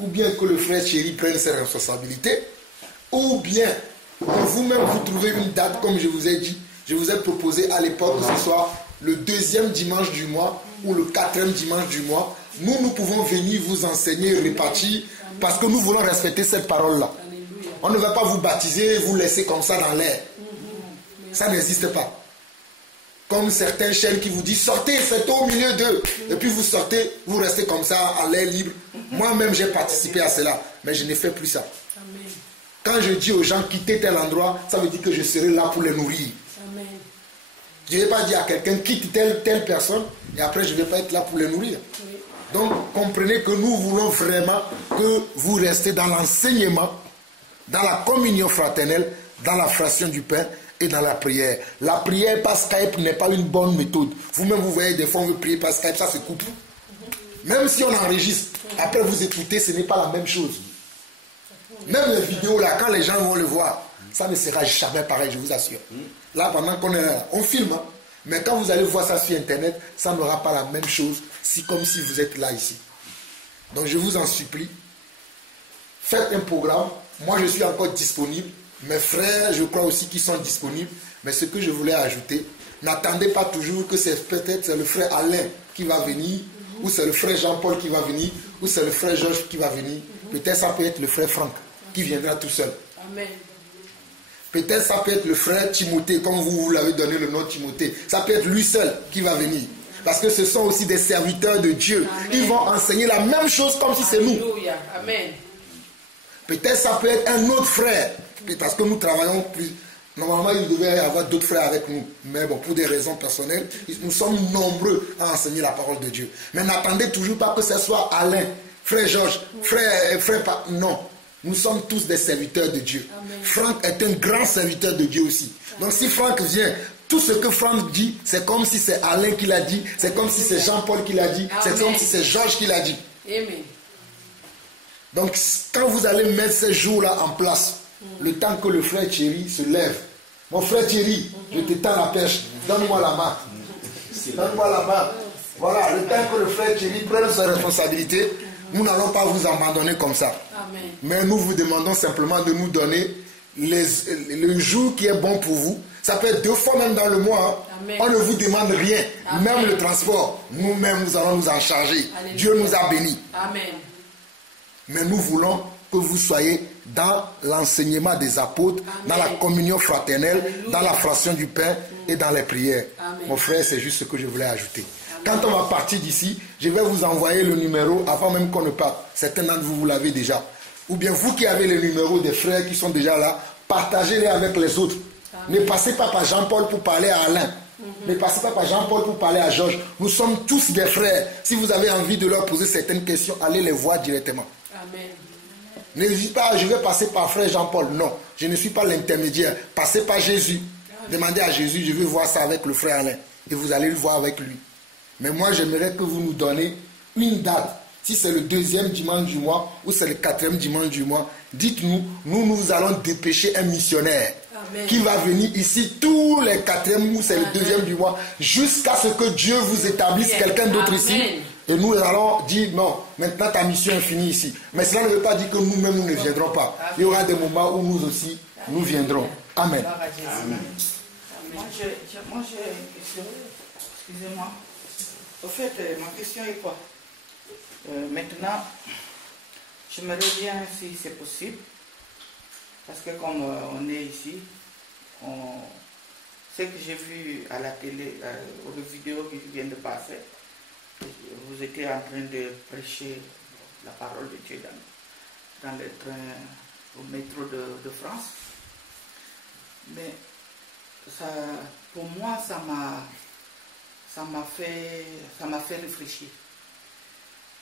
ou bien que le frère Chéri prenne ses responsabilités, ou bien vous-même vous trouvez une date, comme je vous ai dit. Je vous ai proposé à l'époque que ce soit le 2e dimanche du mois ou le 4e dimanche du mois. Nous pouvons venir vous enseigner, répartir, parce que nous voulons respecter cette parole-là. On ne va pas vous baptiser et vous laisser comme ça dans l'air. Ça n'existe pas. Comme certains chaînes qui vous disent sortez, faites au milieu d'eux. Et puis vous sortez, vous restez comme ça à l'air libre. Moi-même j'ai participé à cela, mais je ne fais plus ça. Amen. Quand je dis aux gens quittez tel endroit, ça veut dire que je serai là pour les nourrir. Amen. Je ne vais pas dire à quelqu'un quitte telle personne et après je ne vais pas être là pour les nourrir. Oui. Donc comprenez que nous voulons vraiment que vous restez dans l'enseignement, dans la communion fraternelle, dans la fraction du pain et dans la prière. La prière par Skype n'est pas une bonne méthode. Vous-même, vous voyez, des fois, on veut prier par Skype, ça se coupe. Même si on enregistre, après vous écoutez, ce n'est pas la même chose. Même les vidéos, là, quand les gens vont le voir, ça ne sera jamais pareil, je vous assure. Là, pendant qu'on est là, on filme. Hein? Mais quand vous allez voir ça sur Internet, ça n'aura pas la même chose, comme si vous êtes là, ici. Donc, je vous en supplie, faites un programme. Moi, je suis encore disponible. Mes frères, je crois aussi qu'ils sont disponibles. Mais ce que je voulais ajouter, n'attendez pas toujours que c'est peut-être le frère Alain qui va venir, ou c'est le frère Jean-Paul qui va venir, ou c'est le frère Georges qui va venir. Peut-être ça peut être le frère Franck qui viendra tout seul. Amen. Peut-être ça peut être le frère Timothée, comme vous l'avez donné le nom Timothée. Ça peut être lui seul qui va venir. Parce que ce sont aussi des serviteurs de Dieu. Amen. Ils vont enseigner la même chose comme si c'est nous. Alléluia. Amen. Peut-être ça peut être un autre frère. Parce que nous travaillons plus. Normalement, il devait y avoir d'autres frères avec nous. Mais bon, pour des raisons personnelles, nous sommes nombreux à enseigner la parole de Dieu. Mais n'attendez toujours pas que ce soit Alain, frère Georges, frère. Non. Nous sommes tous des serviteurs de Dieu. Amen. Franck est un grand serviteur de Dieu aussi. Donc si Franck vient, tout ce que Franck dit, c'est comme si c'est Alain qui l'a dit, c'est comme si c'est Jean-Paul qui l'a dit, c'est comme si c'est Georges qui l'a dit. Amen. Donc quand vous allez mettre ces jours-là en place, le temps que le frère Thierry se lève, mon frère Thierry, je te tends la perche, donne-moi la main. Donne-moi la main. Voilà, le temps que le frère Thierry prenne ses responsabilités, nous n'allons pas vous abandonner comme ça. Amen. Mais nous vous demandons simplement de nous donner le jour qui est bon pour vous. Ça peut être 2 fois même dans le mois. Hein. On ne vous demande rien. Amen. Même le transport, nous-mêmes nous allons nous en charger. Alléluia. Dieu nous a bénis. Amen. Mais nous voulons que vous soyez dans l'enseignement des apôtres, amen, dans la communion fraternelle, alléluia, dans la fraction du pain et dans les prières. Amen. Mon frère, c'est juste ce que je voulais ajouter. Amen. Quand on va partir d'ici, je vais vous envoyer le numéro avant même qu'on ne parte. Certains d'entre vous, vous l'avez déjà. Ou bien vous qui avez le numéro des frères qui sont déjà là, partagez-les avec les autres. Amen. Ne passez pas par Jean-Paul pour parler à Alain. Ne passez pas par Jean-Paul pour parler à Georges. Nous sommes tous des frères. Si vous avez envie de leur poser certaines questions, allez les voir directement. Amen. Ne dites pas, je vais passer par frère Jean-Paul. Non, je ne suis pas l'intermédiaire. Passez par Jésus. Demandez à Jésus, je vais voir ça avec le frère Alain. Et vous allez le voir avec lui. Mais moi, j'aimerais que vous nous donnez une date. Si c'est le 2e dimanche du mois ou c'est le 4e dimanche du mois, dites-nous, nous allons dépêcher un missionnaire. Amen. Qui va venir ici tous les 4e ou c'est le 2e du mois, jusqu'à ce que Dieu vous établisse quelqu'un d'autre ici. Et nous allons dire, non, maintenant ta mission est finie ici. Mais cela ne veut pas dire que nous-mêmes, nous ne viendrons pas. Il y aura des moments où nous aussi, nous viendrons. Amen. Amen. Moi, j'ai une question. Excusez-moi. Au fait, ma question est quoi? Maintenant, j'aimerais bien, si c'est possible, parce que comme on est ici, ce que j'ai vu à la télé, aux vidéos qui viennent de passer, vous étiez en train de prêcher la parole de Dieu dans nous. dans les trains au métro de France. Mais ça, pour moi, ça m'a fait réfléchir.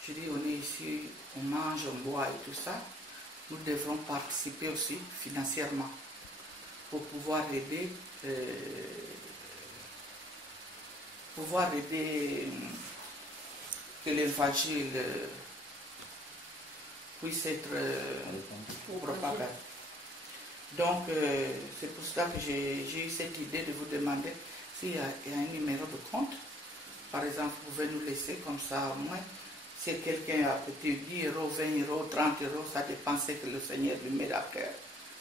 Je dis, on est ici, on mange, on boit et tout ça. Nous devrons participer aussi financièrement pour pouvoir aider que l'évangile puisse être propagé. Donc, c'est pour cela que j'ai eu cette idée de vous demander s'il y a un numéro de compte. Par exemple, vous pouvez nous laisser comme ça au moins. Si quelqu'un a peut-être 10 euros, 20 euros, 30 euros, ça dépend ce que le Seigneur lui met à cœur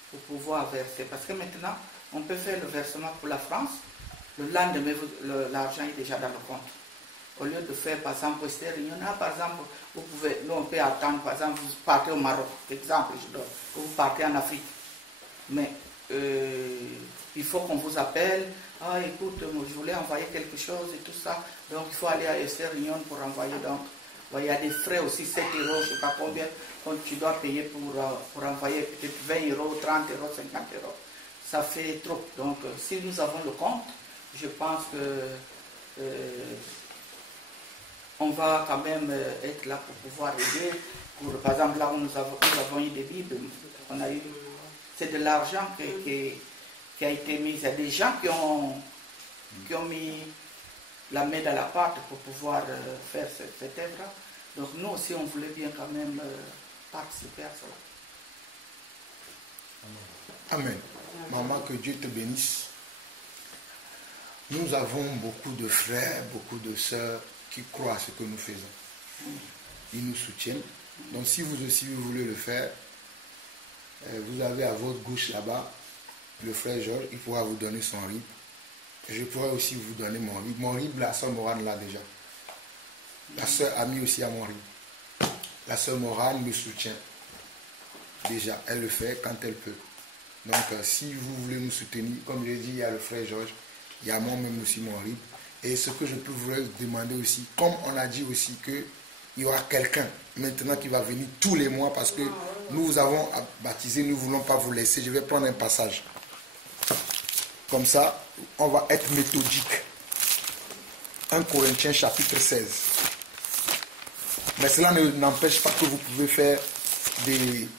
pour pouvoir verser. Parce que maintenant, on peut faire le versement pour la France. Le lendemain, l'argent est déjà dans le compte. Au lieu de faire, par exemple, il y en a, par exemple, nous on peut attendre, par exemple, vous partez au Maroc, exemple, je donne, ou vous partez en Afrique. Mais il faut qu'on vous appelle. Ah, écoute, je voulais envoyer quelque chose et tout ça. Donc, il faut aller à Esther Union pour envoyer. Donc, il y a des frais aussi, 7 euros, je ne sais pas combien, quand tu dois payer pour envoyer peut-être 20 euros, 30 euros, 50 euros. Ça fait trop. Donc, si nous avons le compte, je pense que on va quand même être là pour pouvoir aider. Par exemple, là où nous avons eu des Bibles, c'est de l'argent qui a été mis. Il y a des gens qui ont mis la main dans la pâte pour pouvoir faire cette œuvre. Donc nous aussi, on voulait bien quand même participer à cela. Amen. Maman, que Dieu te bénisse. Nous avons beaucoup de frères, beaucoup de sœurs qui croient à ce que nous faisons. Ils nous soutiennent. Donc si vous aussi vous voulez le faire, vous avez à votre gauche là-bas le frère Georges, il pourra vous donner son RIB. Je pourrais aussi vous donner mon RIB. Mon RIB, la sœur Morane l'a déjà. La sœur Ami aussi a mon RIB. La sœur Morane me soutient. Déjà, elle le fait quand elle peut. Donc si vous voulez nous soutenir, comme je l'ai dit, il y a le frère Georges, il y a moi-même aussi mon RIB. Et ce que je peux vous demander aussi, comme on a dit aussi qu'il y aura quelqu'un maintenant qui va venir tous les mois parce que nous vous avons baptisé, nous ne voulons pas vous laisser. Je vais prendre un passage. Comme ça, on va être méthodique. 1 Corinthiens chapitre 16. Mais cela n'empêche pas que vous pouvez faire des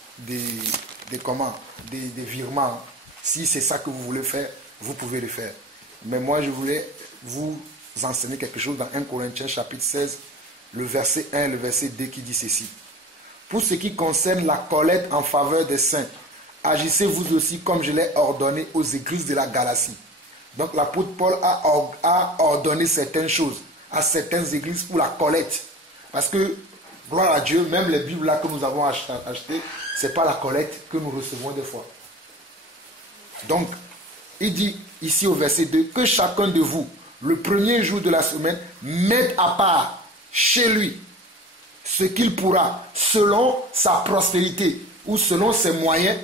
virements. Si c'est ça que vous voulez faire, vous pouvez le faire. Mais moi, je voulais vous enseigner quelque chose dans 1 Corinthiens chapitre 16, le verset 1 et le verset 2 qui dit ceci. Pour ce qui concerne la collecte en faveur des saints, agissez vous aussi comme je l'ai ordonné aux églises de la Galatie. Donc l'apôtre Paul a ordonné certaines choses à certaines églises pour la collecte. Parce que, gloire à Dieu, même les Bibles là que nous avons achetées, ce n'est pas la collecte que nous recevons des fois. Donc, il dit ici au verset 2, que chacun de vous, le premier jour de la semaine, mette à part chez lui ce qu'il pourra, selon sa prospérité ou selon ses moyens,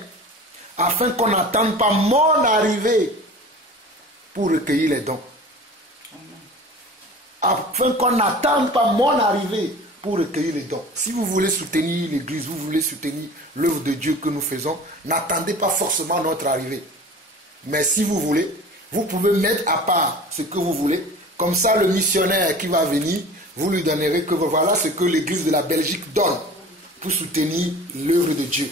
afin qu'on n'attende pas mon arrivée pour recueillir les dons. Afin qu'on n'attende pas mon arrivée pour recueillir les dons. Si vous voulez soutenir l'Église, vous voulez soutenir l'œuvre de Dieu que nous faisons, n'attendez pas forcément notre arrivée. Mais si vous voulez, vous pouvez mettre à part ce que vous voulez. Comme ça, le missionnaire qui va venir, vous lui donnerez que voilà ce que l'Église de la Belgique donne pour soutenir l'œuvre de Dieu.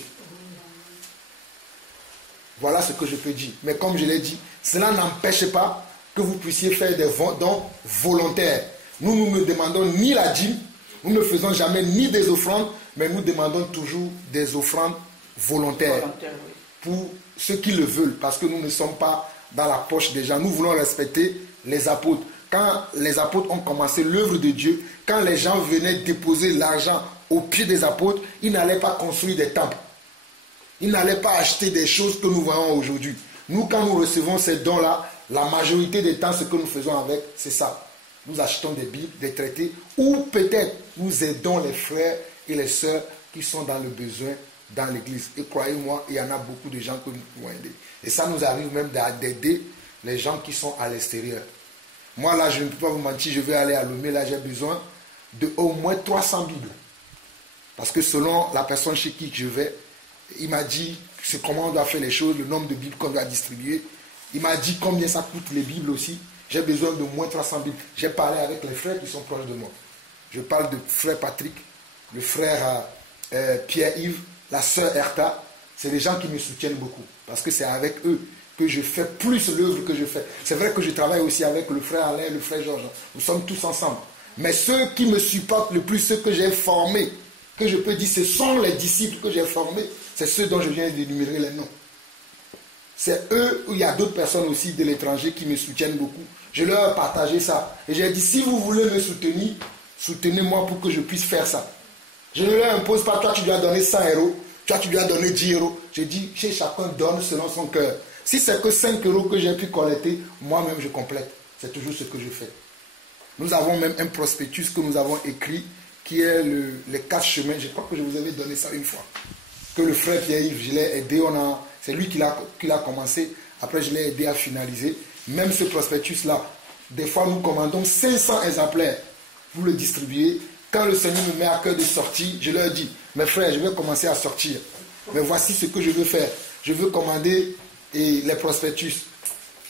Voilà ce que je peux dire. Mais comme je l'ai dit, cela n'empêche pas que vous puissiez faire des dons volontaires. Nous ne demandons ni la dîme, nous ne faisons jamais ni des offrandes, mais nous demandons toujours des offrandes volontaires pour ceux qui le veulent, parce que nous ne sommes pas dans la poche des gens. Nous voulons respecter les apôtres. Quand les apôtres ont commencé l'œuvre de Dieu, quand les gens venaient déposer l'argent aux pieds des apôtres, ils n'allaient pas construire des temples. Ils n'allaient pas acheter des choses que nous voyons aujourd'hui. Nous, quand nous recevons ces dons-là, la majorité des temps, ce que nous faisons avec, c'est ça. Nous achetons des Bibles, des traités, ou peut-être nous aidons les frères et les sœurs qui sont dans le besoin dans l'église. Et croyez-moi, il y en a beaucoup de gens que nous pouvons aider. Et ça nous arrive même d'aider les gens qui sont à l'extérieur. Moi, là, je ne peux pas vous mentir, je vais aller à Lomé, là, j'ai besoin de au moins 300 Bibles. Parce que selon la personne chez qui je vais, Il m'a dit c'est comment on doit faire les choses, le nombre de Bibles qu'on doit distribuer. Il m'a dit combien ça coûte les Bibles aussi. J'ai besoin de moins 300 Bibles. J'ai parlé avec les frères qui sont proches de moi. Je parle de frère Patrick, le frère Pierre-Yves, la sœur Hertha. C'est des gens qui me soutiennent beaucoup. Parce que c'est avec eux que je fais plus l'œuvre que je fais. C'est vrai que je travaille aussi avec le frère Alain, le frère Georges. Nous sommes tous ensemble. Mais ceux qui me supportent le plus, ceux que j'ai formés, que je peux dire, ce sont les disciples que j'ai formés, c'est ceux dont je viens d'énumérer les noms. C'est eux, ou il y a d'autres personnes aussi de l'étranger qui me soutiennent beaucoup. Je leur ai partagé ça. Et j'ai dit, si vous voulez me soutenir, soutenez-moi pour que je puisse faire ça. Je ne leur impose pas, toi tu dois donner 100 €, toi tu dois donner 10 €. J'ai dit, chez chacun donne selon son cœur. Si c'est que 5 € que j'ai pu collecter, moi-même je complète. C'est toujours ce que je fais. Nous avons même un prospectus que nous avons écrit, qui est les 4 chemins. Je crois que je vous avais donné ça une fois. Que le frère Pierre-Yves, je l'ai aidé, c'est lui qui l'a commencé. Après, je l'ai aidé à finaliser. Même ce prospectus-là, des fois, nous commandons 500 exemplaires pour le distribuer. Quand le Seigneur me met à cœur de sortir, je leur dis, mes frères, je vais commencer à sortir. Mais voici ce que je veux faire. Je veux commander les prospectus.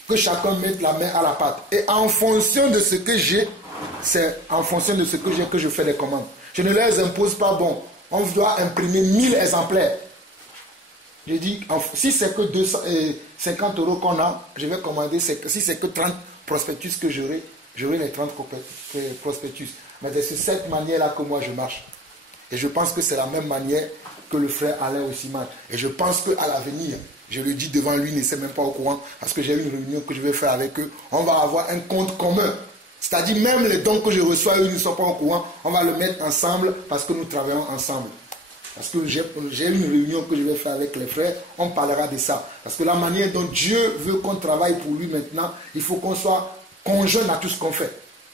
Que chacun mette la main à la pâte. Et en fonction de ce que j'ai, c'est en fonction de ce que j'ai que je fais les commandes. Je ne leur impose pas, bon, on doit imprimer 1000 exemplaires. Je dis, si c'est que 50 € qu'on a, je vais commander, si c'est que 30 prospectus que j'aurai les 30 prospectus. Mais c'est de cette manière-là que moi je marche. Et je pense que c'est la même manière que le frère Alain aussi marche. Et je pense qu'à l'avenir, je le dis devant lui, il ne sait même pas au courant, parce que j'ai une réunion que je vais faire avec eux, on va avoir un compte commun. C'est-à-dire même les dons que je reçois, eux ne sont pas au courant, on va le mettre ensemble parce que nous travaillons ensemble. Parce que j'ai une réunion que je vais faire avec les frères, on parlera de ça. Parce que la manière dont Dieu veut qu'on travaille pour lui maintenant, il faut qu'on soit conjoint à tout ce qu'on fait.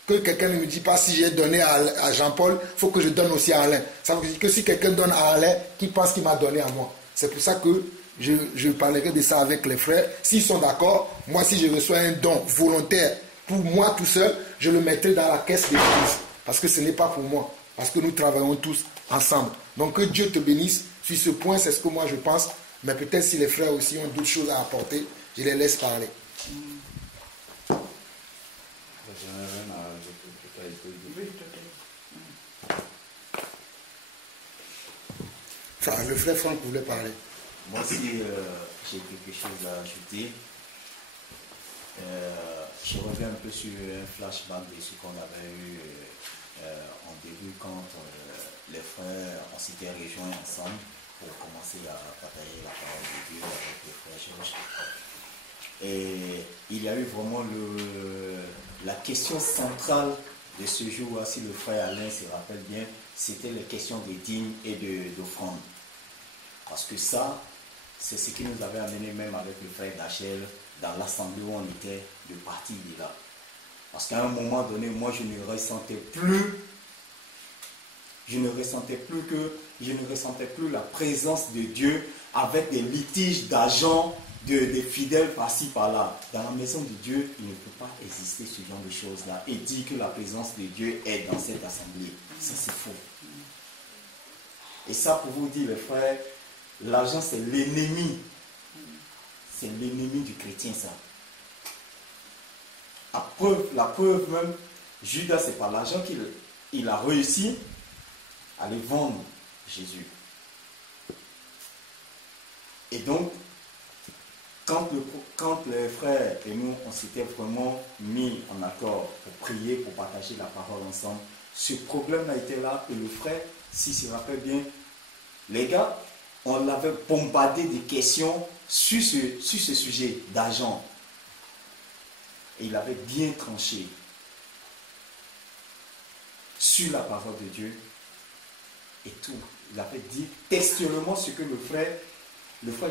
Que quelqu'un ne me dise pas si j'ai donné à Jean-Paul, il faut que je donne aussi à Alain. Ça veut dire que si quelqu'un donne à Alain, qui pense qu'il m'a donné à moi. C'est pour ça que je parlerai de ça avec les frères. S'ils sont d'accord, moi si je reçois un don volontaire pour moi tout seul, je le mettrai dans la caisse de l'église. Parce que ce n'est pas pour moi. Parce que nous travaillons tous ensemble. Donc que Dieu te bénisse. Sur ce point, c'est ce que moi je pense. Mais peut-être si les frères aussi ont d'autres choses à apporter, je les laisse parler. Enfin, le frère Franck voulait parler. Moi aussi, j'ai quelque chose à ajouter. Je reviens un peu sur un flashback de ce qu'on avait eu en début quand les frères, on s'était rejoints ensemble pour commencer à partager la parole de Dieu avec le frère Georges. Et il y a eu vraiment la question centrale de ce jour-là, si le frère Alain se rappelle bien, c'était les questions des dîmes et d'offrandes. Parce que ça, c'est ce qui nous avait amené même avec le frère Dachel dans l'assemblée où on était de partir de là. Parce qu'à un moment donné, moi je ne ressentais plus la présence de Dieu avec des litiges d'argent, des fidèles par-ci par-là. Dans la maison de Dieu, il ne peut pas exister ce genre de choses-là et dire que la présence de Dieu est dans cette assemblée. Ça c'est faux. Et ça pour vous dire les frères, l'argent c'est l'ennemi. C'est l'ennemi du chrétien ça. La preuve même, Judas c'est par l'argent qu'il a réussi à aller vendre Jésus. Et donc, quand les frères et nous, on s'était vraiment mis en accord pour prier, pour partager la parole ensemble, ce problème-là était là, et le frère, s'il se rappelle bien, les gars, on l'avait bombardé des questions sur ce sujet d'argent. Et il avait bien tranché sur la parole de Dieu et tout. Il avait dit textuellement ce que le frère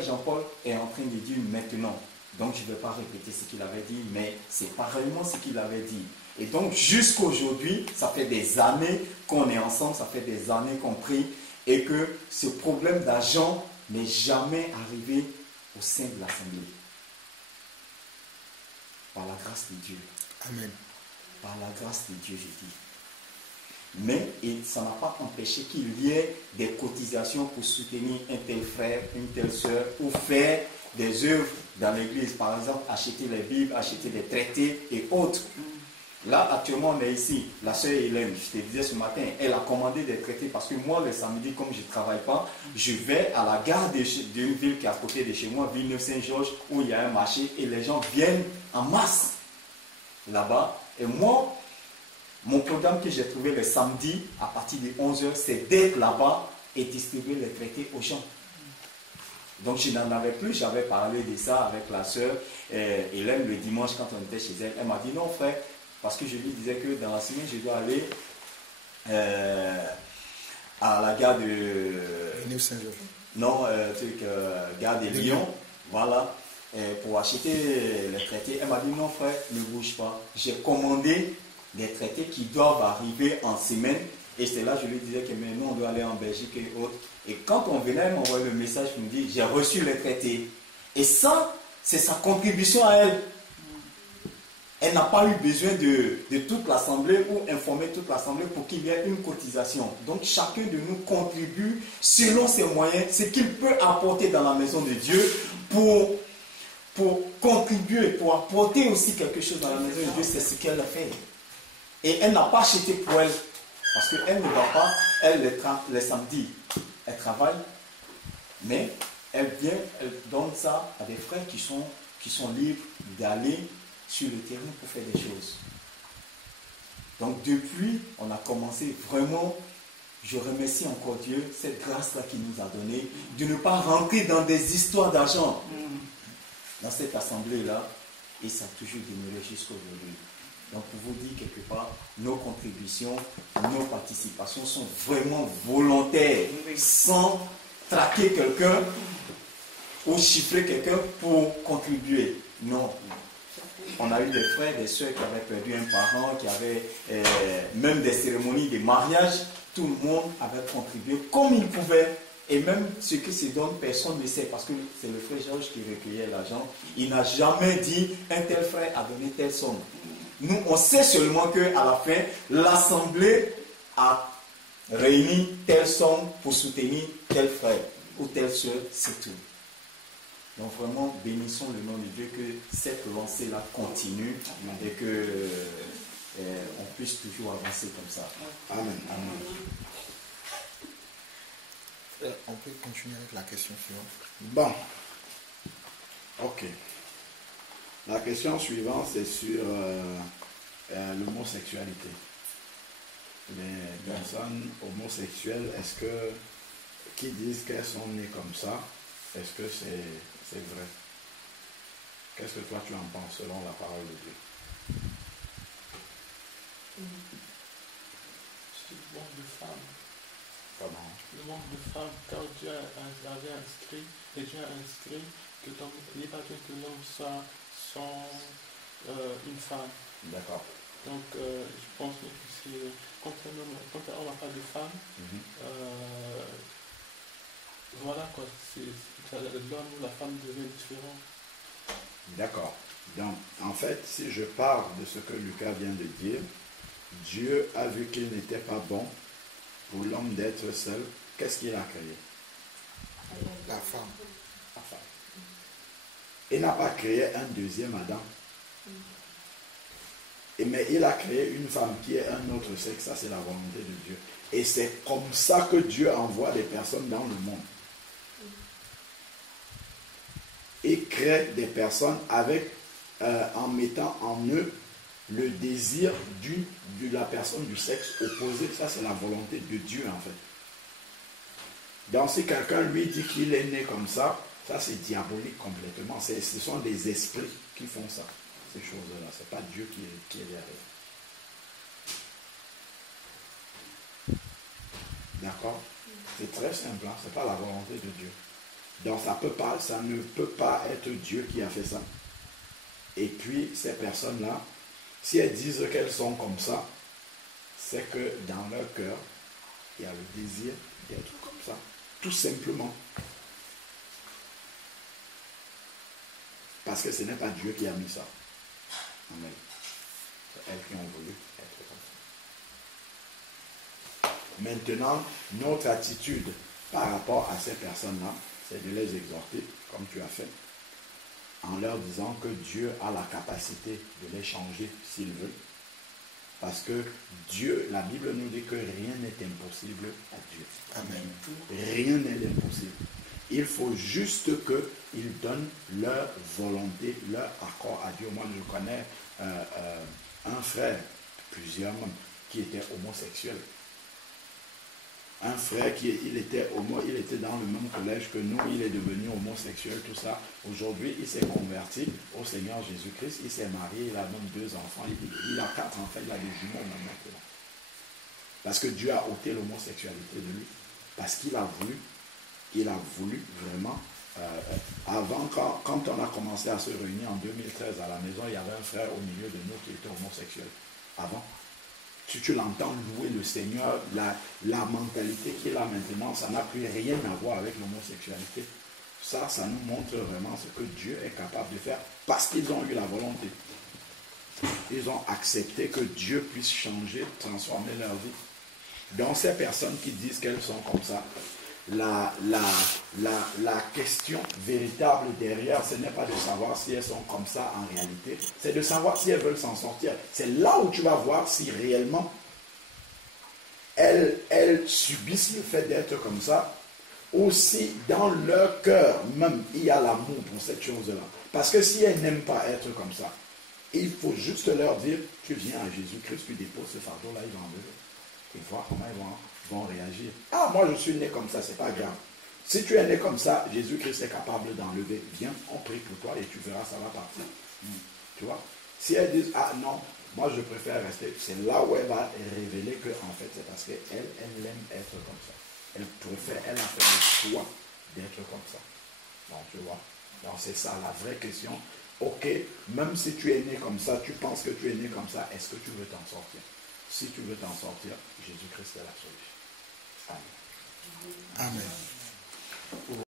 Jean-Paul est en train de dire maintenant. Donc je ne vais pas répéter ce qu'il avait dit, mais c'est pareillement ce qu'il avait dit. Et donc jusqu'à aujourd'hui, ça fait des années qu'on est ensemble, ça fait des années qu'on prie, et que ce problème d'argent n'est jamais arrivé au sein de l'assemblée. Par la grâce de Dieu. Amen. Par la grâce de Dieu, je dis. Mais ça n'a pas empêché qu'il y ait des cotisations pour soutenir un tel frère, une telle soeur, ou faire des œuvres dans l'église. Par exemple, acheter les Bibles, acheter des traités et autres. Là, actuellement, on est ici. La sœur Hélène, je te disais ce matin, elle a commandé des traités parce que moi, le samedi, comme je ne travaille pas, je vais à la gare d'une ville qui est à côté de chez moi, Villeneuve-Saint-Georges, où il y a un marché et les gens viennent en masse là-bas. Et moi, mon programme que j'ai trouvé le samedi, à partir de 11h, c'est d'être là-bas et distribuer les traités aux gens. Donc je n'en avais plus, j'avais parlé de ça avec la sœur Hélène le dimanche quand on était chez elle. Elle m'a dit non frère, parce que je lui disais que dans la semaine je dois aller à la gare de... Non, gare de Lyon, voilà, pour acheter les traités. Elle m'a dit non frère, ne bouge pas. J'ai commandé des traités qui doivent arriver en semaine. Et c'est là que je lui disais que mais nous, on doit aller en Belgique et autres. Et quand on venait, elle m'envoyait le message, elle me dit, j'ai reçu les traités. Et ça, c'est sa contribution à elle. Elle n'a pas eu besoin de toute l'Assemblée ou informer toute l'Assemblée pour qu'il y ait une cotisation. Donc chacun de nous contribue selon ses moyens, ce qu'il peut apporter dans la maison de Dieu pour contribuer, pour apporter aussi quelque chose dans la maison de Dieu. C'est ce qu'elle a fait. Et elle n'a pas acheté pour elle. Parce qu'elle ne va pas, elle les samedis, elle travaille, mais elle vient, elle donne ça à des frères qui sont libres d'aller sur le terrain pour faire des choses. Donc depuis, on a commencé vraiment, je remercie encore Dieu, cette grâce-là qu'il nous a donnée, de ne pas rentrer dans des histoires d'argent dans cette assemblée-là, et ça a toujours demeuré jusqu'à aujourd'hui. Donc pour vous dire quelque part, nos contributions, nos participations sont vraiment volontaires, sans traquer quelqu'un ou chiffrer quelqu'un pour contribuer. Non. On a eu des frères, des soeurs qui avaient perdu un parent, qui avaient même des cérémonies de mariage. Tout le monde avait contribué comme il pouvait. Et même ce qui se donne, personne ne sait, parce que c'est le frère Georges qui recueillait l'argent. Il n'a jamais dit un tel frère a donné telle somme. Nous, on sait seulement qu'à la fin, l'Assemblée a réuni telle somme pour soutenir tel frère ou telle soeur, c'est tout. Donc vraiment, bénissons le nom de Dieu, que cette lancée-là continue et que on puisse toujours avancer comme ça. Amen. Amen. On peut continuer avec la question suivante. Bon. Ok. La question suivante, c'est sur l'homosexualité. Les personnes homosexuelles, qui disent qu'elles sont nées comme ça, est-ce que c'est vrai? Qu'est-ce que toi tu en penses selon la parole de Dieu? C'est le monde de femmes. Comment? Le monde de femmes, car Dieu avait inscrit, et Dieu a inscrit que il n'est pas bien que l'homme soit une femme. D'accord. Donc, je pense que c'est quand un homme n'a pas de femme, voilà quoi, l'homme ou la femme devient différent. D'accord. Donc, en fait, si je parle de ce que Lucas vient de dire, Dieu a vu qu'il n'était pas bon pour l'homme d'être seul. Qu'est-ce qu'il a créé? La femme. La femme. Il n'a pas créé un deuxième Adam. Mais il a créé une femme qui est un autre sexe. Ça, c'est la volonté de Dieu. Et c'est comme ça que Dieu envoie des personnes dans le monde. Il crée des personnes en mettant en eux le désir de la personne du sexe opposé. Ça, c'est la volonté de Dieu, en fait. Donc, si quelqu'un lui dit qu'il est né comme ça, ça, c'est diabolique complètement. Ce sont des esprits qui font ça, ces choses-là. Ce n'est pas Dieu qui est derrière. D'accord? C'est très simple, hein? Ce n'est pas la volonté de Dieu. Donc, ça ne peut pas être Dieu qui a fait ça. Et puis, ces personnes-là, si elles disent qu'elles sont comme ça, c'est que dans leur cœur, il y a le désir d'être comme ça. Tout simplement. Parce que ce n'est pas Dieu qui a mis ça. Amen. C'est elles qui ont voulu être comme Maintenant, notre attitude par rapport à ces personnes-là, c'est de les exhorter, comme tu as fait, en leur disant que Dieu a la capacité de les changer s'il veut. Parce que Dieu, la Bible nous dit que rien n'est impossible à Dieu. Amen. Rien n'est impossible. Il faut juste qu'ils donnent leur volonté, leur accord à Dieu. Moi, je connais un frère, plusieurs même, qui était homosexuel. Un frère il était dans le même collège que nous, il est devenu homosexuel, tout ça. Aujourd'hui, il s'est converti au Seigneur Jésus-Christ, il s'est marié, il a même 2 enfants, il a 4 enfants, il a des jumeaux maintenant. Parce que Dieu a ôté l'homosexualité de lui. Parce qu'il a voulu vraiment, avant, quand on a commencé à se réunir en 2013 à la maison, il y avait un frère au milieu de nous qui était homosexuel. Avant. Si tu l'entends louer le Seigneur, la mentalité qu'il a maintenant, ça n'a plus rien à voir avec l'homosexualité. Ça nous montre vraiment ce que Dieu est capable de faire parce qu'ils ont eu la volonté. Ils ont accepté que Dieu puisse changer, transformer leur vie. Donc ces personnes qui disent qu'elles sont comme ça, la question véritable derrière, ce n'est pas de savoir si elles sont comme ça en réalité, c'est de savoir si elles veulent s'en sortir. C'est là où tu vas voir si réellement elles subissent le fait d'être comme ça, ou si dans leur cœur même il y a l'amour pour cette chose-là. Parce que si elles n'aiment pas être comme ça, il faut juste leur dire, tu viens à Jésus-Christ, tu déposes ce fardeau-là, ils vont enlever. Et voir comment ils vont réagir. Ah, moi je suis né comme ça, c'est pas grave. Si tu es né comme ça, Jésus-Christ est capable d'enlever. Viens, on prie pour toi et tu verras, ça va partir. Tu vois? Si elles disent, ah non, moi je préfère rester, c'est là où elle va révéler que en fait c'est parce qu'elle aime être comme ça. Elle préfère, elle a fait le choix d'être comme ça. Donc tu vois? Donc c'est ça la vraie question. Ok, même si tu es né comme ça, tu penses que tu es né comme ça, est-ce que tu veux t'en sortir? Si tu veux t'en sortir, Jésus-Christ est la solution. Amen. Amen.